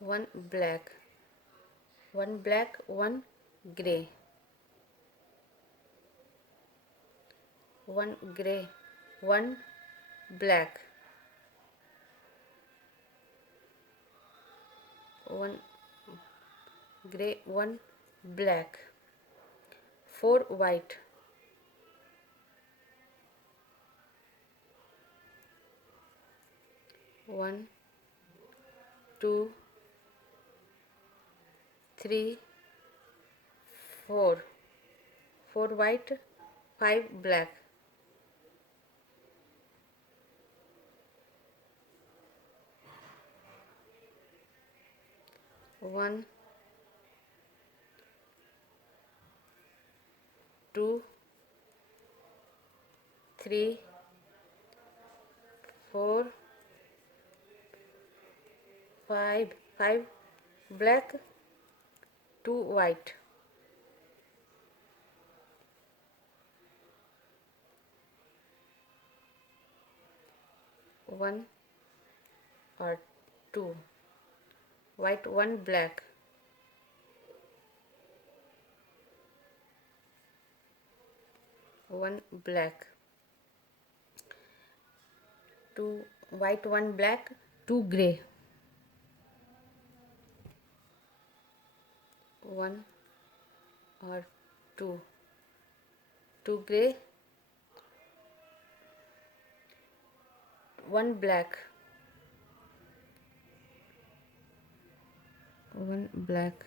1 black, 1 black, 1 grey, 1 grey, 1 black, 1 grey, 1 black, 4 white, 1 2 3 4 white, 5 black, 1 2 3 4 5 black, 2 white, 1 और 2 white, 1 black, 1 black, 2 white, 1 black, 2 grey, 1 और 2 ग्रे, 1 ब्लैक, 1 ब्लैक,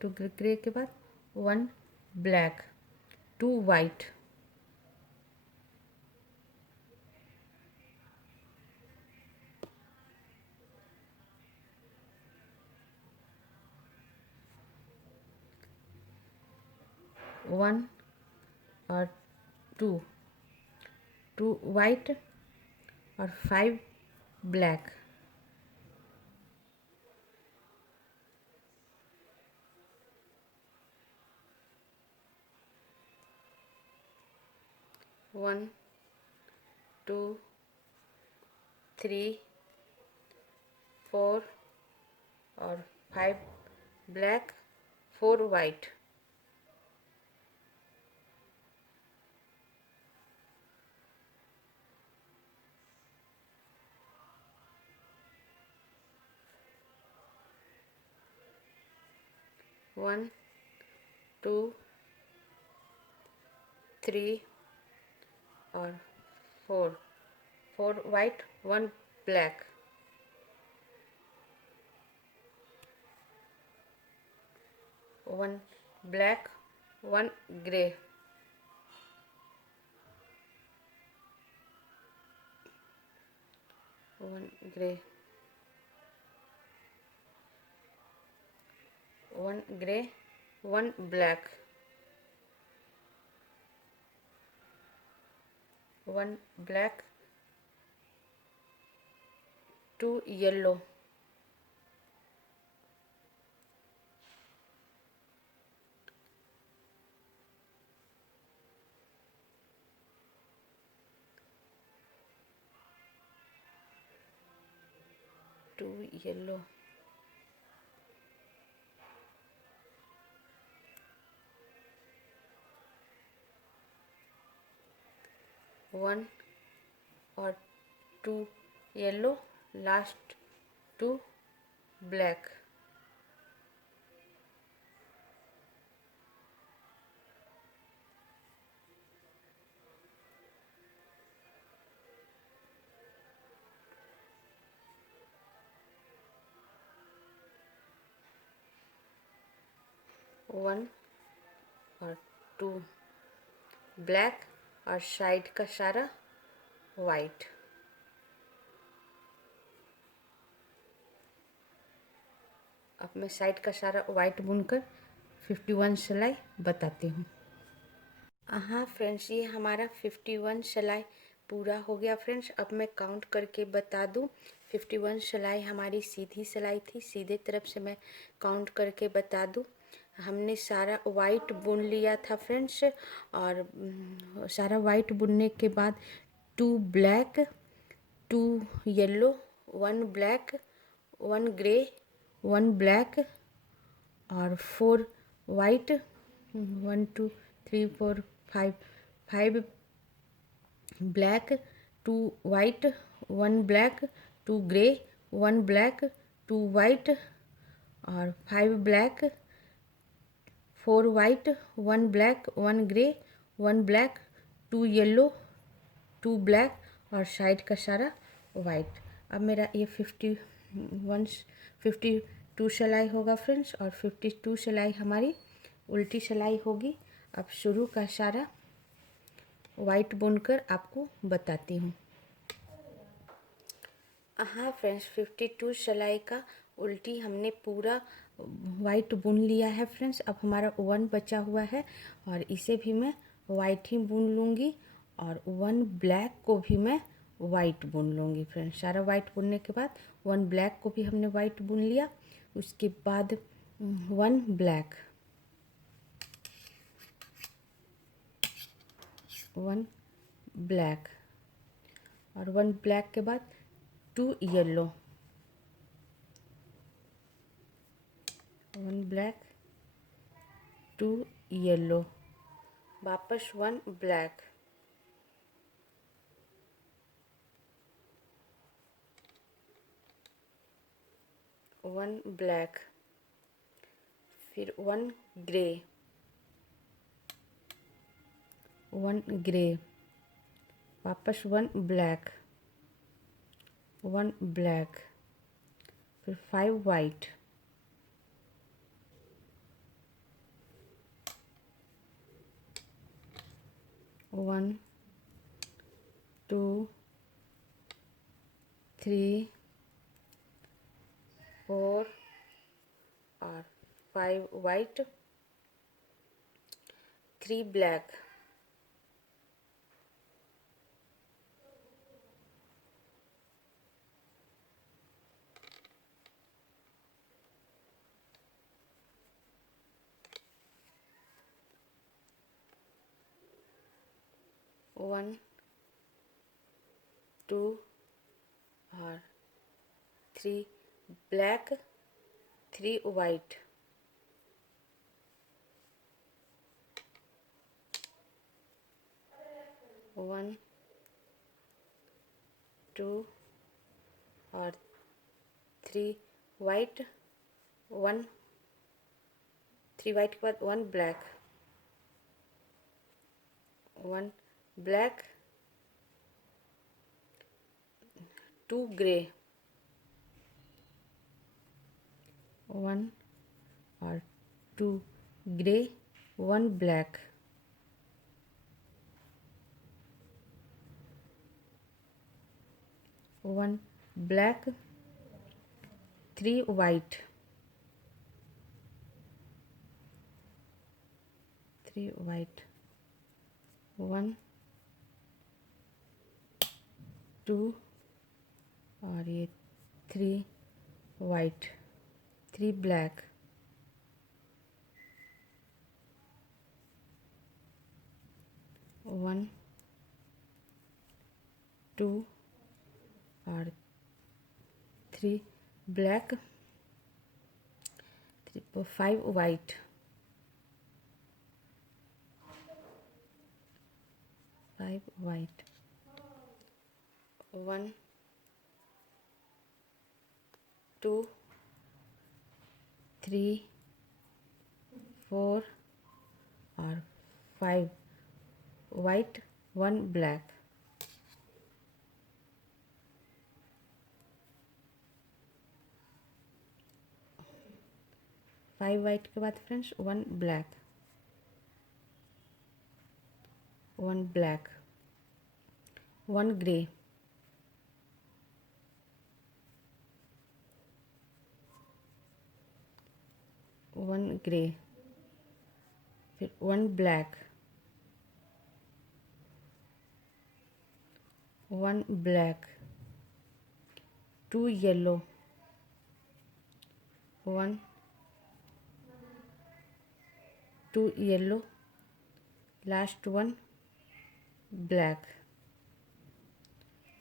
2 ग्रे के बाद 1 ब्लैक, 2 वाइट, 1 और 2 white और 5 black, 1 2 3 4 और 5 black, 4 white. One two three और 4, 4 white, 1 black, 1 black, 1 grey, 1 grey, 1 grey, 1 black, 1 black, 2 yellow, 2 yellow, 1 और 2 yellow, last 2 black, 1 और 2 black और साइड का सारा वाइट। अब मैं साइड का सारा वाइट बुनकर 51 सिलाई बताती हूँ। हाँ फ्रेंड्स, ये हमारा 51 सिलाई पूरा हो गया फ्रेंड्स। अब मैं काउंट करके बता दूँ। 51 सिलाई हमारी सीधी सिलाई थी, सीधे तरफ से मैं काउंट करके बता दूँ। हमने सारा वाइट बुन लिया था फ्रेंड्स, और सारा वाइट बुनने के बाद 2 black, 2 yellow, 1 black, 1 grey, 1 black और 4 white, 1 2 3 4 5, 5 black, 2 white, 1 black, 2 grey, 1 black, 2 white और 5 black, 4 white, 1 black, 1 grey, 1 black, 2 yellow, 2 black और साइड का सारा वाइट। अब मेरा ये 52 सिलाई होगा फ्रेंड्स, और 52 सिलाई हमारी उल्टी सिलाई होगी। अब शुरू का सारा वाइट बुनकर आपको बताती हूँ। हाँ फ्रेंड्स, 52 सिलाई का उल्टी हमने पूरा वाइट बुन लिया है फ्रेंड्स। अब हमारा 1 बचा हुआ है, और इसे भी मैं वाइट ही बुन लूँगी, और 1 ब्लैक को भी मैं वाइट बुन लूँगी फ्रेंड्स। सारा वाइट बुनने के बाद 1 ब्लैक को भी हमने वाइट बुन लिया। उसके बाद 1 ब्लैक, 1 ब्लैक और 1 ब्लैक के बाद 2 येलो, 1 ब्लैक, 2 येलो, वापस 1 ब्लैक, 1 ब्लैक, फिर 1 ग्रे, 1 ग्रे, वापस 1 ब्लैक, 1 ब्लैक, फिर 5 वाइट, 1 2 3 4 और 5 वाइट, 3 ब्लैक, 1 1 2 और 3 ब्लैक 3 वाइट, 1 2 और 3 वाइट, 1 3 वाइट के बाद 1 ब्लैक, 1 ब्लैक 2 ग्रे, 1 और 2 grey 1 black, 1 black 3 white, 3 white, 1 2 और ये 3 वाइट 3 ब्लैक, 1 2 और 3 ब्लैक 5 वाइट, 5 वाइट, 1 2 3 4 और 5 वाइट 1 ब्लैक, 5 वाइट के बाद friends 1 black, 1 black, 1 grey, 1 grey, फिर 1 black, 1 black, 2 yellow, 1 2 yellow, last 1 black,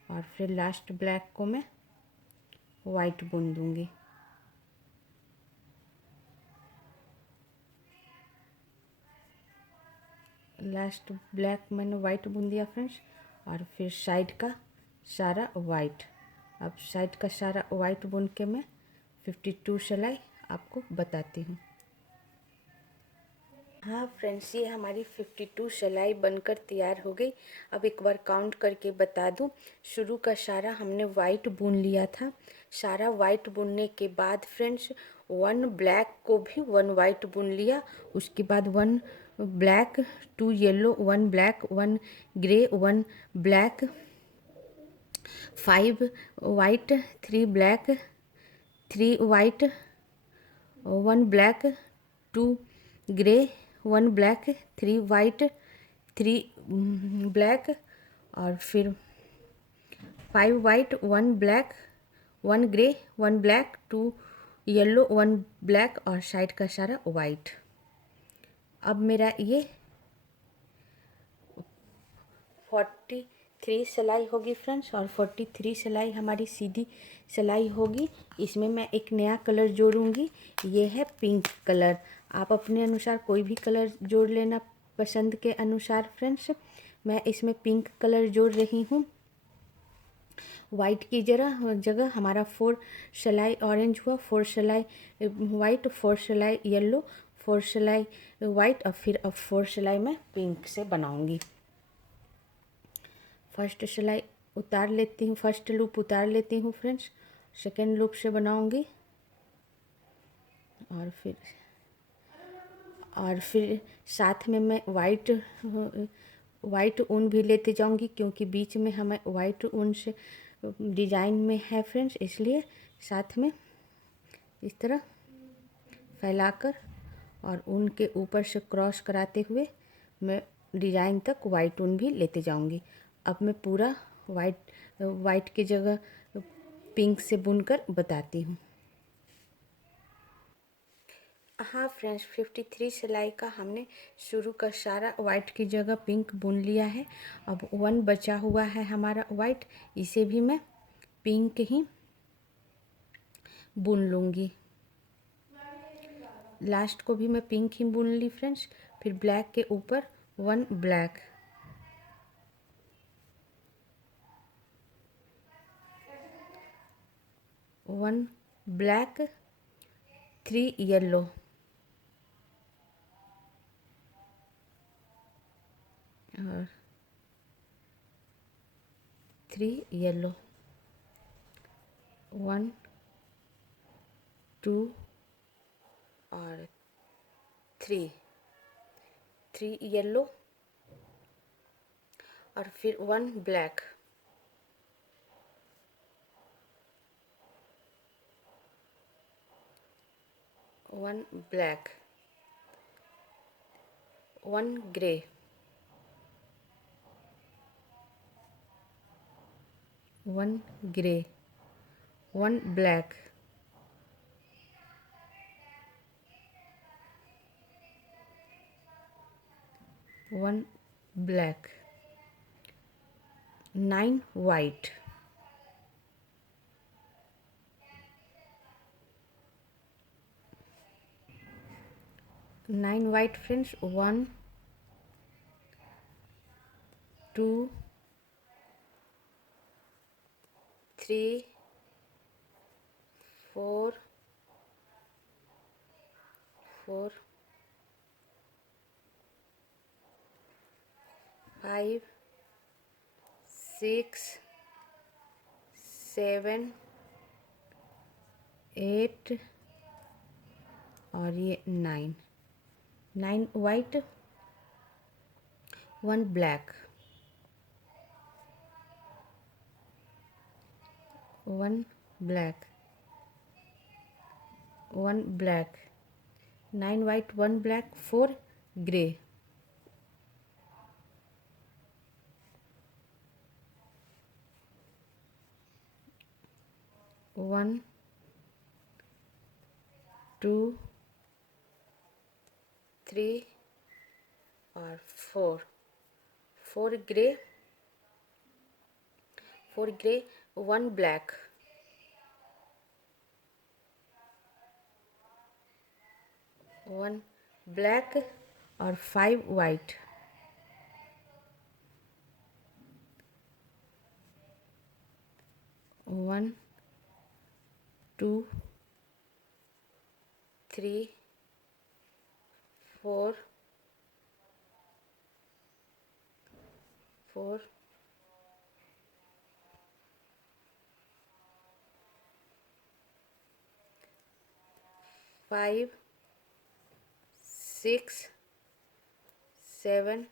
और फिर लास्ट ब्लैक को मैं वाइट बुन दूंगी। लास्ट ब्लैक मैंने वाइट बुन दिया फ्रेंड्स, और फिर साइड का सारा वाइट। अब साइड का सारा वाइट बुन के मैं 52 सिलाई आपको बताती हूँ। हाँ फ्रेंड्स, ये हमारी 52 सिलाई बनकर तैयार हो गई। अब एक बार काउंट करके बता दूँ। शुरू का सारा हमने वाइट बुन लिया था। सारा वाइट बुनने के बाद फ्रेंड्स 1 ब्लैक को भी 1 वाइट बुन लिया। उसके बाद 1 black 2 yellow 1 black 1 grey 1 black 5 white 3 black 3 white 1 black 2 grey 1 black 3 white 3 black, और फिर 5 white 1 black 1 grey 1 black 2 yellow 1 black, और साइड का सारा वाइट। अब मेरा ये 43 सिलाई होगी फ्रेंड्स, और 43 सिलाई हमारी सीधी सिलाई होगी। इसमें मैं एक नया कलर जोड़ूंगी, ये है पिंक कलर। आप अपने अनुसार कोई भी कलर जोड़ लेना पसंद के अनुसार फ्रेंड्स। मैं इसमें पिंक कलर जोड़ रही हूँ। वाइट की जगह हमारा 4 सिलाई ऑरेंज हुआ, 4 सिलाई वाइट, 4 सिलाई येलो, 4 सिलाई वाइट, और फिर अब 4 सिलाई मैं पिंक से बनाऊंगी। फर्स्ट सिलाई उतार लेती हूँ, फर्स्ट लूप उतार लेती हूँ फ्रेंड्स, सेकेंड लूप से बनाऊंगी, और फिर साथ में मैं वाइट ऊन भी लेते जाऊंगी, क्योंकि बीच में हमें वाइट ऊन से डिजाइन में है फ्रेंड्स, इसलिए साथ में इस तरह फैलाकर और ऊन के ऊपर से क्रॉस कराते हुए मैं डिजाइन तक वाइट ऊन भी लेते जाऊंगी। अब मैं पूरा वाइट की जगह पिंक से बुनकर बताती हूँ। हाँ फ्रेंड्स, 53 सिलाई का हमने शुरू का सारा वाइट की जगह पिंक बुन लिया है। अब 1 बचा हुआ है हमारा वाइट, इसे भी मैं पिंक ही बुन लूँगी। लास्ट को भी मैं पिंक ही बुन ली फ्रेंड्स। फिर ब्लैक के ऊपर 1 ब्लैक, 1 ब्लैक, 3 येलो, और 3 येलो, 1 2 और 3 येलो, और फिर 1 black, 1 black, 1 grey, 1 grey, 1 black, 1 black, 9 white, 9 white friends. 1 2 3 4 5 6 7 8 और ये 9 white, 1 black, 1 black, 1 black, 9 white, 1 black, 4 grey, 1 2 3 और 4 ग्रे, 1 ब्लैक, 1 ब्लैक और 5 वाइट, 1 2 3 4 5 6 7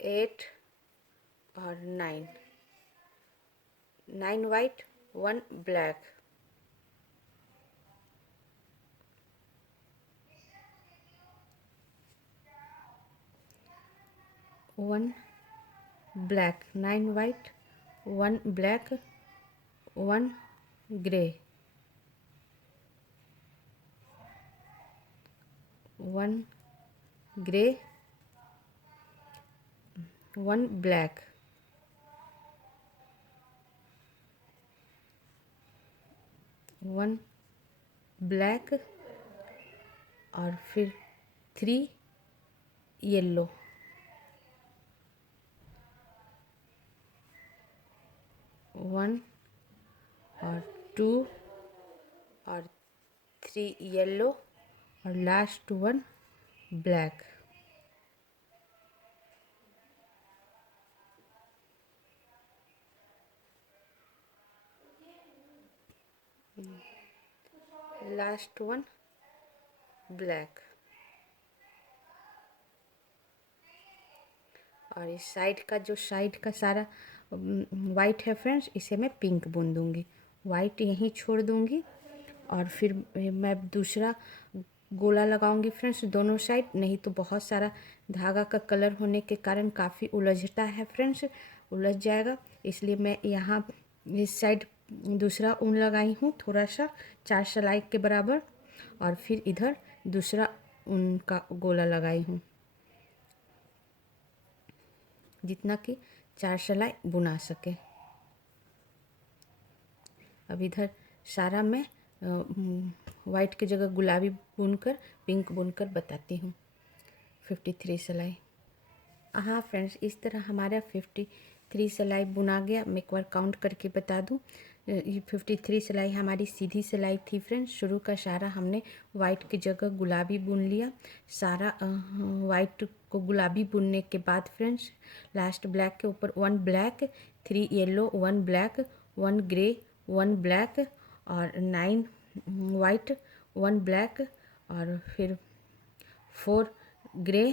8 और 9 white, 1 black, 1 black, 9 white, 1 black, 1 grey, 1 grey, 1 black, 1 black, और फिर 3 येलो, 1 और 2 और 3 येलो, और लास्ट 1 ब्लैक। Last 1 black. और इस साइड का सारा वाइट है फ्रेंड्स, इसे मैं पिंक बुन दूँगी। वाइट यहीं छोड़ दूँगी और फिर मैं दूसरा गोला लगाऊंगी फ्रेंड्स दोनों साइड। नहीं तो बहुत सारा धागा का कलर होने के कारण काफ़ी उलझता है फ्रेंड्स, उलझ जाएगा। इसलिए मैं यहाँ इस साइड दूसरा ऊन लगाई हूँ थोड़ा सा 4 सिलाई के बराबर, और फिर इधर दूसरा ऊन का गोला लगाई हूँ, जितना कि 4 सिलाई बुना सके। अब इधर सारा मैं वाइट की जगह गुलाबी बुनकर पिंक बुनकर बताती हूँ। 53 सिलाई। हाँ फ्रेंड्स, इस तरह हमारा 53 सिलाई बुना गया। मैं एक बार काउंट करके बता दूँ। ये 53 सिलाई हमारी सीधी सिलाई थी फ्रेंड्स। शुरू का सारा हमने वाइट की जगह गुलाबी बुन लिया। सारा वाइट को गुलाबी बुनने के बाद फ्रेंड्स लास्ट ब्लैक के ऊपर 1 black, 3 yellow, 1 black, 1 grey, 1 black और 9 वाइट, 1 ब्लैक और फिर 4 grey,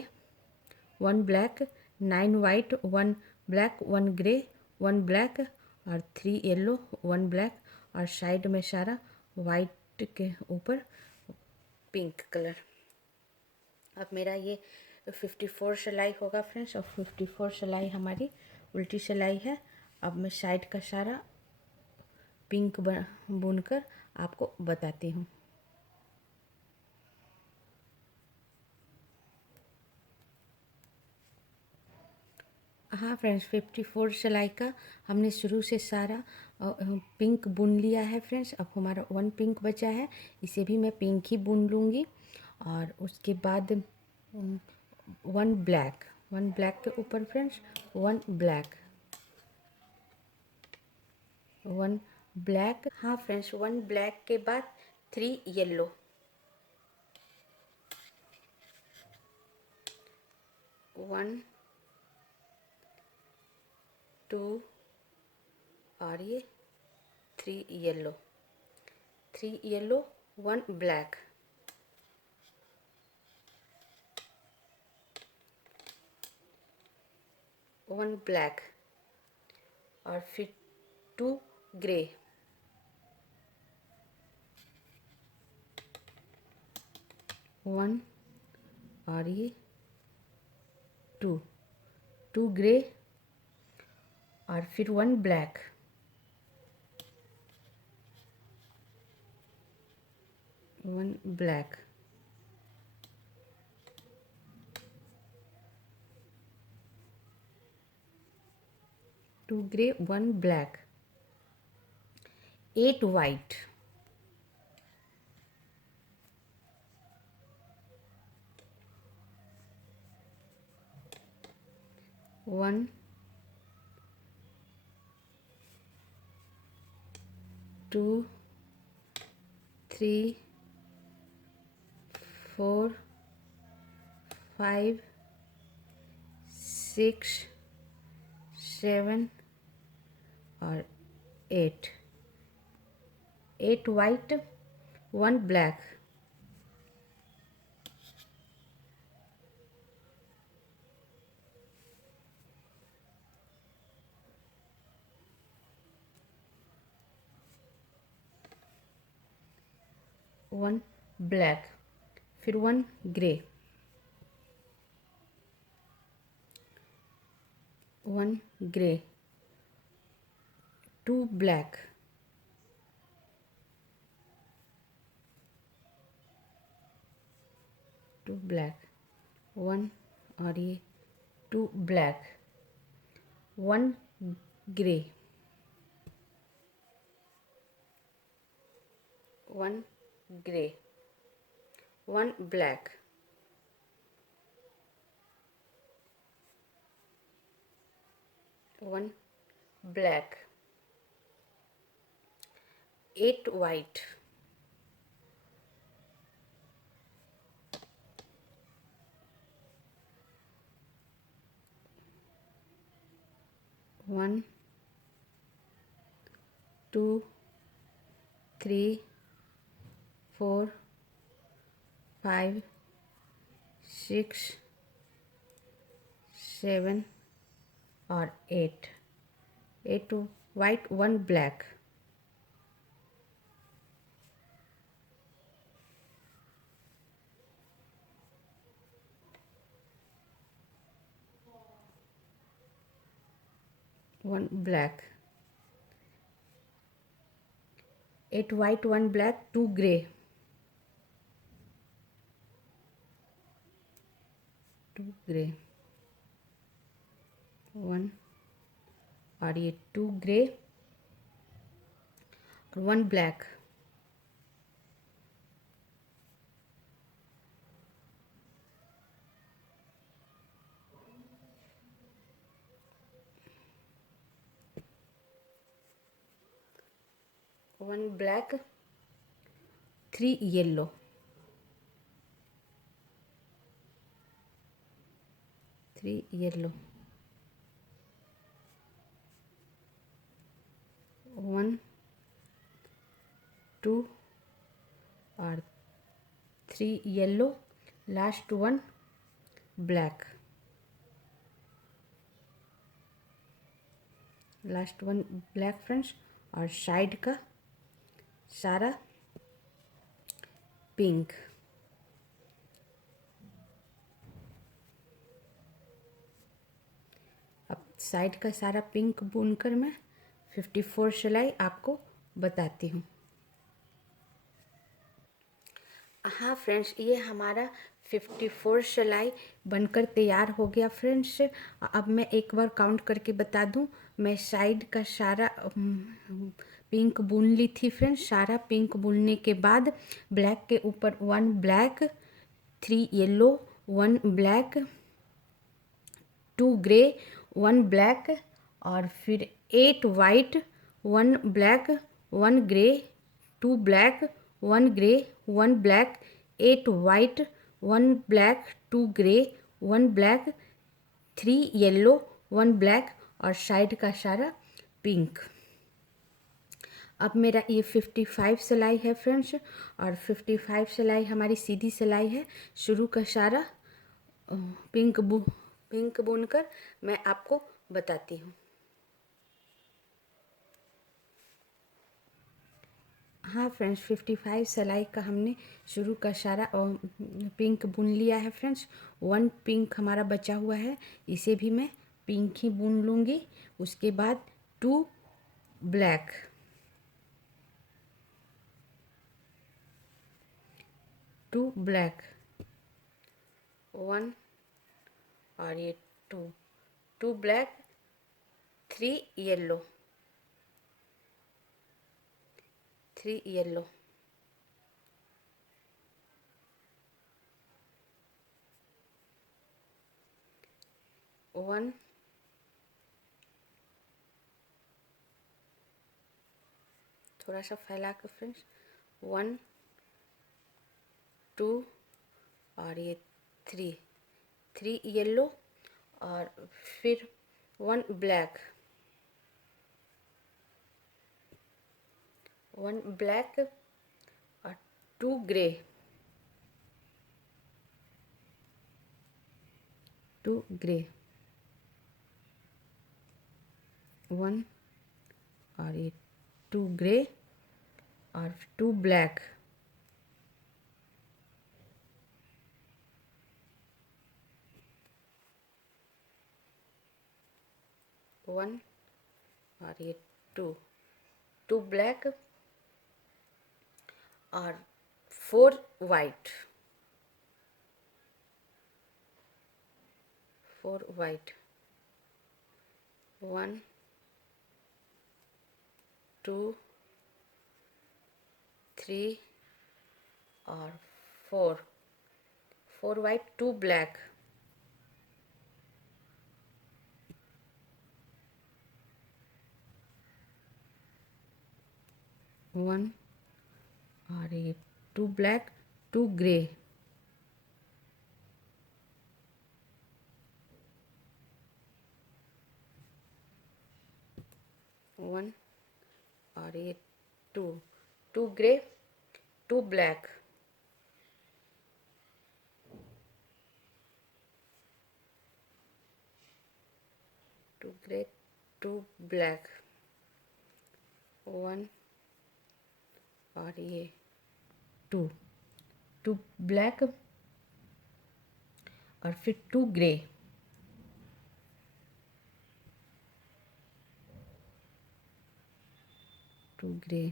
1 black, 9 white, 1 black, 1 grey, 1 black और 3 येलो, 1 ब्लैक और साइड में सारा वाइट के ऊपर पिंक कलर। अब मेरा ये 54 सिलाई होगा फ्रेंड्स, और 54 सिलाई हमारी उल्टी सिलाई है। अब मैं साइड का सारा पिंक बुनकर आपको बताती हूँ। हाँ फ्रेंड्स, 54 सिलाई का हमने शुरू से सारा पिंक बुन लिया है फ्रेंड्स। अब हमारा 1 पिंक बचा है, इसे भी मैं पिंक ही बुन लूँगी। और उसके बाद 1 ब्लैक, 1 ब्लैक के ऊपर फ्रेंड्स 1 ब्लैक, 1 ब्लैक। हाँ फ्रेंड्स, 1 ब्लैक के बाद 3 येलो, 1 2 और ये 3 येलो, 3 येलो, 1 ब्लैक, 1 ब्लैक और फिर 2 ग्रे, 1 और ये 2 ग्रे और फिर 1 black, 1 black, 2 grey, 1 black, 8 white, 1 2 3 4 5 6 7 और 8 वाइट, 1 ब्लैक, 1 ब्लैक, फिर 1 ग्रे, 1 ग्रे, 2 ब्लैक, 2 ब्लैक, 1 और ये 2 black, 1 grey, 1 grey, 1 black, 1 black, 8 white, 1 2 3 4 5 6 7 और 8 white, 1 black, 1 black, 8 white 1 black 2 grey, 2 grey 1, और ये 2 ग्रे और 1 black, one black 3 yellow, 3 yellow 1 2 और 3 yellow, last 1 black, last 1 black friends, और side का सारा पिंक। अब साइड का सारा पिंक बुनकर मैं 54 सिलाई आपको बताती हूँ। हाँ फ्रेंड्स, ये हमारा 54 सिलाई बनकर तैयार हो गया फ्रेंड्स। अब मैं एक बार काउंट करके बता दूँ। मैं साइड का सारा पिंक बुन ली थी फ्रेंड्स। सारा पिंक बुनने के बाद ब्लैक के ऊपर 1 black 3 yellow 1 black 2 grey 1 black, और फिर 8 white 1 black 1 grey 2 black 1 grey 1 black 8 white 1 black 2 grey 1 black 3 yellow 1 black, और साइड का सारा पिंक। अब मेरा ये 55 सिलाई है फ्रेंड्स, और 55 सिलाई हमारी सीधी सिलाई है। शुरू का सारा पिंक बुनकर मैं आपको बताती हूँ। हाँ फ्रेंड्स, 55 सिलाई का हमने शुरू का सारा पिंक बुन लिया है फ्रेंड्स। 1 पिंक हमारा बचा हुआ है, इसे भी मैं पिंक ही बुन लूँगी। उसके बाद 2 ब्लैक 2 ब्लैक 1, और ये 2 ब्लैक 3 येलो 3 येलो 1 थोड़ा सा फैला कर फ्रेंड्स 1 2, और ये 3 येलो, और फिर 1 ब्लैक 1 ब्लैक और 2 ग्रे 2 ग्रे 1, और ये 2 ग्रे और 2 ब्लैक 1, और ये 2 ब्लैक और 4 वाइट 1 2 3 और 4 वाइट 2 ब्लैक 1, और ये 2 ब्लैक 2 ग्रे 1, और ये 2 ग्रे 2 ब्लैक 2 ग्रे 2 ब्लैक 1, और ये 2 ब्लैक, और फिर 2 ग्रे 2 ग्रे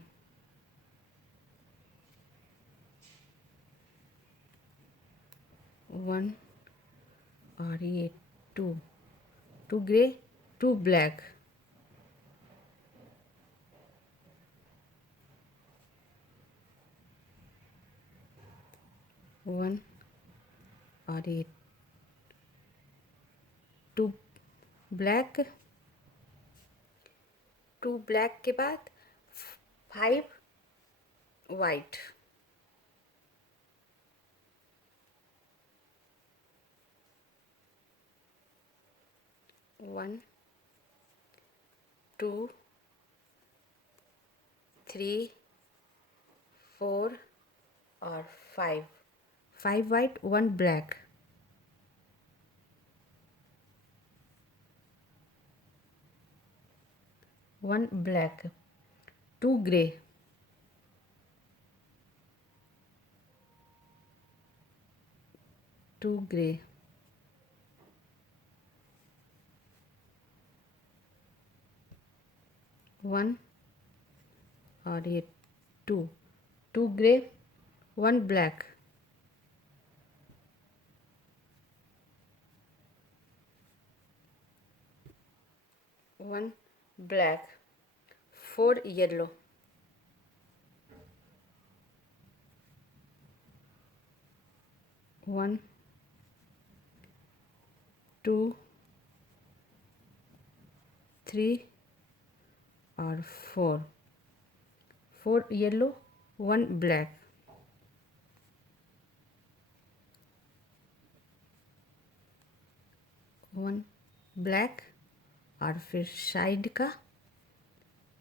और ये 2, 2 ग्रे, 2 ब्लैक, 1 और ये 2 ब्लैक, 2 ब्लैक के बाद 5 वाइट, 1 2 3 4 और 5, 5 white, 1 black, 1 black, 2 grey, 2 grey, 1 और ये 2, 2 ग्रे, 1 ब्लैक, 1 ब्लैक, 4 येलो, 1 2 3 और 4, 4 येलो, 1 ब्लैक, 1 ब्लैक और फिर साइड का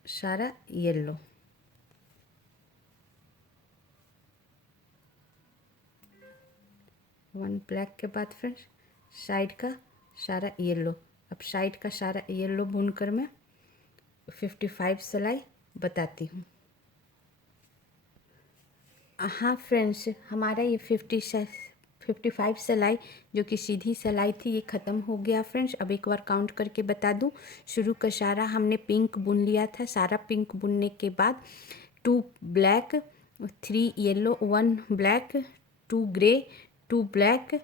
सारा येलो, 1 ब्लैक के बाद फ्रेंड्स साइड का सारा येलो। अब साइड का सारा येलो बुनकर मैं 55 सिलाई बताती हूँ। हाँ फ्रेंड्स, हमारा ये 55 सिलाई जो कि सीधी सिलाई थी ये ख़त्म हो गया फ्रेंड्स। अब एक बार काउंट करके बता दूँ। शुरू का सारा हमने पिंक बुन लिया था। सारा पिंक बुनने के बाद 2 black, 3 yellow, 1 black, 2 grey, 2 black,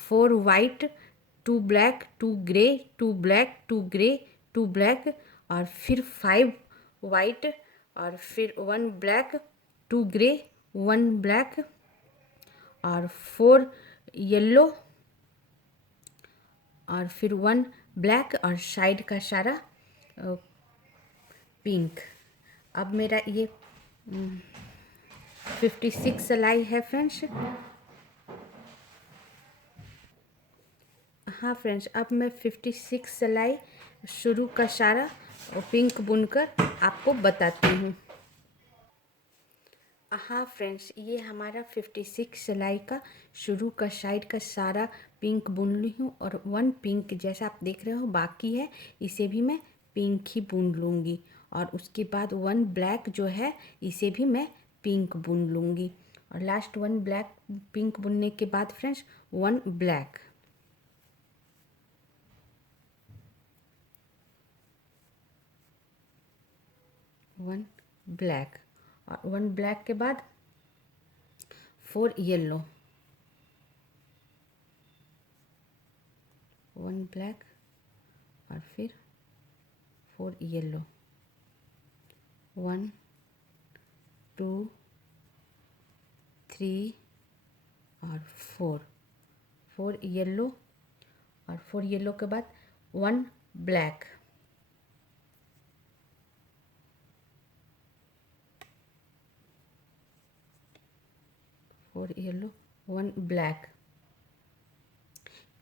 4 white, 2 black, 2 grey, 2 black, 2 grey, 2 black और फिर 5 वाइट और फिर 1 ब्लैक, 2 ग्रे, 1 ब्लैक और 4 येलो और फिर 1 ब्लैक और साइड का सारा पिंक। अब मेरा ये 56 सिलाई है फ्रेंड्स। हाँ फ्रेंड्स, अब मैं 56 सिलाई शुरू का सारा पिंक बुनकर आपको बताती हूँ। हाँ फ्रेंड्स, ये हमारा 56 सिलाई का शुरू का साइड का सारा पिंक बुन ली हूँ और 1 पिंक जैसा आप देख रहे हो बाकी है, इसे भी मैं पिंक ही बुन लूँगी और उसके बाद 1 ब्लैक जो है इसे भी मैं पिंक बुन लूँगी और लास्ट 1 ब्लैक पिंक बुनने के बाद फ्रेंड्स 1 ब्लैक, 1 ब्लैक और 1 ब्लैक के बाद 4 येलो, 1 ब्लैक और फिर 4 येलो, 1 2 3 और 4 येलो और 4 येलो के बाद 1 ब्लैक, 4 येलो, 1 ब्लैक,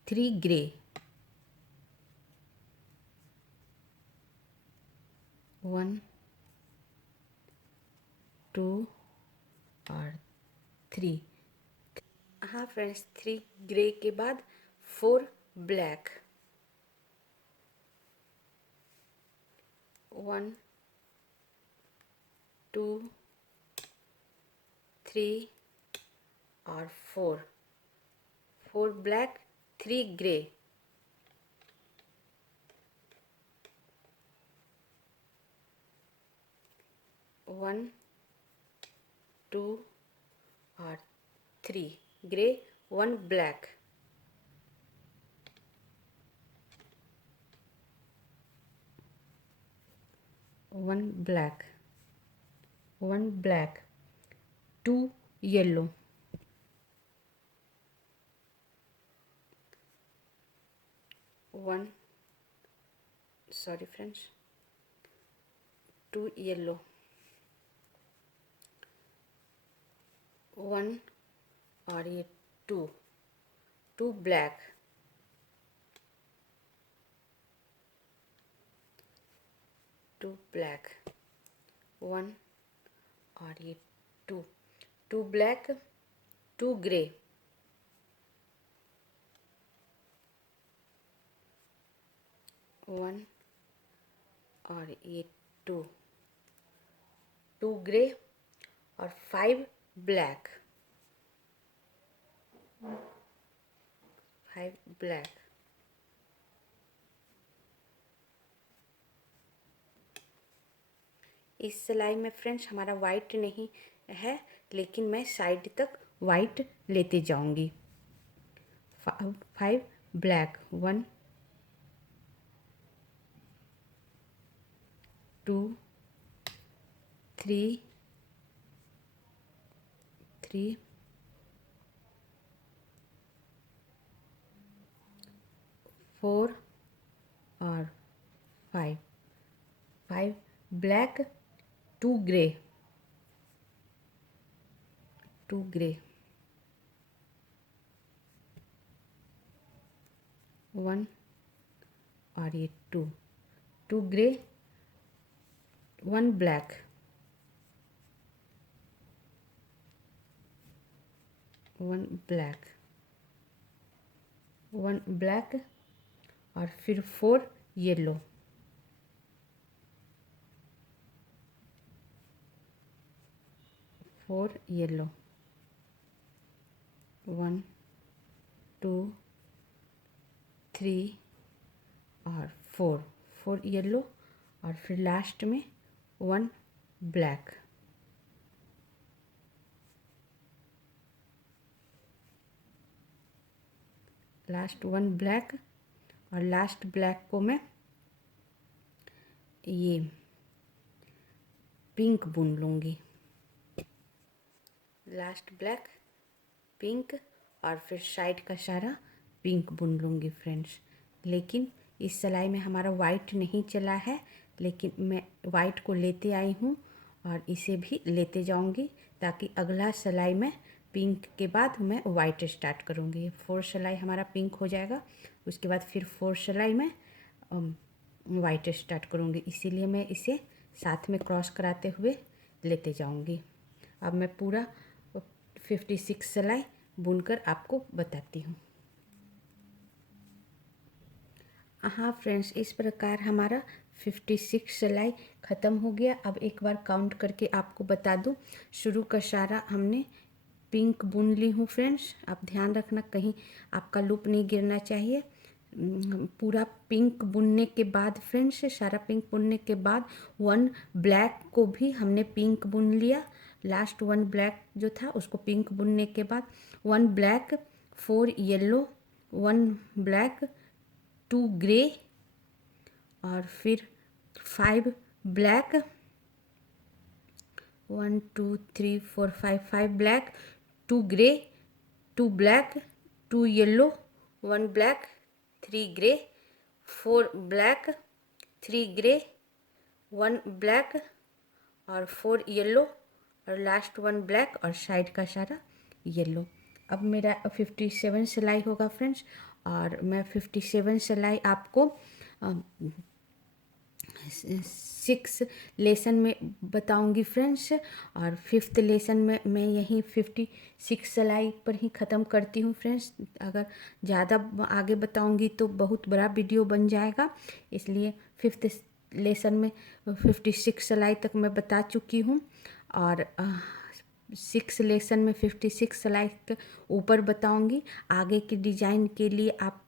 3 ग्रे, 1 2 और 3। हाँ फ्रेंड्स, 3 ग्रे के बाद 4 ब्लैक, 1 2 3 और 4 ब्लैक, 3 ग्रे, 1 2 और 3 grey, 1 black, 1 black, 1 black, 2 yellow, 1 sorry friends, 2 yellow, 1 और ये 2 black, 2 black, 1 और ये 2 black, 2 grey, 1 और ये 2 ग्रे और 5 ब्लैक, 5 ब्लैक। इस सिलाई में फ्रेंड्स हमारा वाइट नहीं है, लेकिन मैं साइड तक वाइट लेते जाऊंगी। 5 ब्लैक, 1 2 3 4 और 5 ब्लैक, 2 ग्रे, 1 और ये 2 ग्रे, 1 ब्लैक, 1 ब्लैक, 1 ब्लैक और फिर 4 येलो, 4 येलो, 1 2 3 और 4 येलो और फिर लास्ट में 1 ब्लैक, लास्ट 1 ब्लैक और लास्ट ब्लैक को मैं ये पिंक बुन लूँगी। लास्ट ब्लैक, पिंक और फिर साइड का सारा पिंक बुन लूँगी फ्रेंड्स। लेकिन इस सिलाई में हमारा वाइट नहीं चला है, लेकिन मैं वाइट को लेते आई हूँ और इसे भी लेते जाऊँगी, ताकि अगला सिलाई में पिंक के बाद मैं वाइट स्टार्ट करूँगी। 4 सिलाई हमारा पिंक हो जाएगा, उसके बाद फिर 4 सिलाई में वाइट स्टार्ट करूँगी। इसीलिए मैं इसे साथ में क्रॉस कराते हुए लेते जाऊँगी। अब मैं पूरा 56 सिलाई बुनकर आपको बताती हूँ। हाँ फ्रेंड्स, इस प्रकार हमारा 56 सिलाई ख़त्म हो गया। अब एक बार काउंट करके आपको बता दूँ, शुरू का सारा हमने पिंक बुन ली हूँ फ्रेंड्स। आप ध्यान रखना कहीं आपका लूप नहीं गिरना चाहिए। पूरा पिंक बुनने के बाद फ्रेंड्स, सारा पिंक बुनने के बाद 1 ब्लैक को भी हमने पिंक बुन लिया। लास्ट 1 ब्लैक जो था उसको पिंक बुनने के बाद 1 ब्लैक, 4 येलो, 1 ब्लैक, 2 ग्रे और फिर 5 black, 1 2 3 4 5 black, 2 grey, 2 black, 2 yellow, 1 black, 3 grey, 4 black, 3 grey, 1 black और 4 येलो और लास्ट 1 ब्लैक और साइड का सारा येलो। अब मेरा 57 सिलाई होगा फ्रेंड्स, और मैं 57 सिलाई आपको 6 लेसन में बताऊंगी फ्रेंड्स, और 5th लेसन में मैं यहीं 56 सिलाई पर ही ख़त्म करती हूँ फ्रेंड्स। अगर ज़्यादा आगे बताऊंगी तो बहुत बड़ा वीडियो बन जाएगा, इसलिए 5th लेसन में 56 सिलाई तक मैं बता चुकी हूँ, और 6 लेसन में 56 सिलाई के ऊपर बताऊंगी। आगे के डिज़ाइन के लिए आप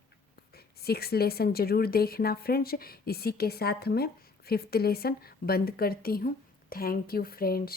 6 लेसन ज़रूर देखना फ्रेंड्स। इसी के साथ मैं 5th लेसन बंद करती हूँ। Thank you friends.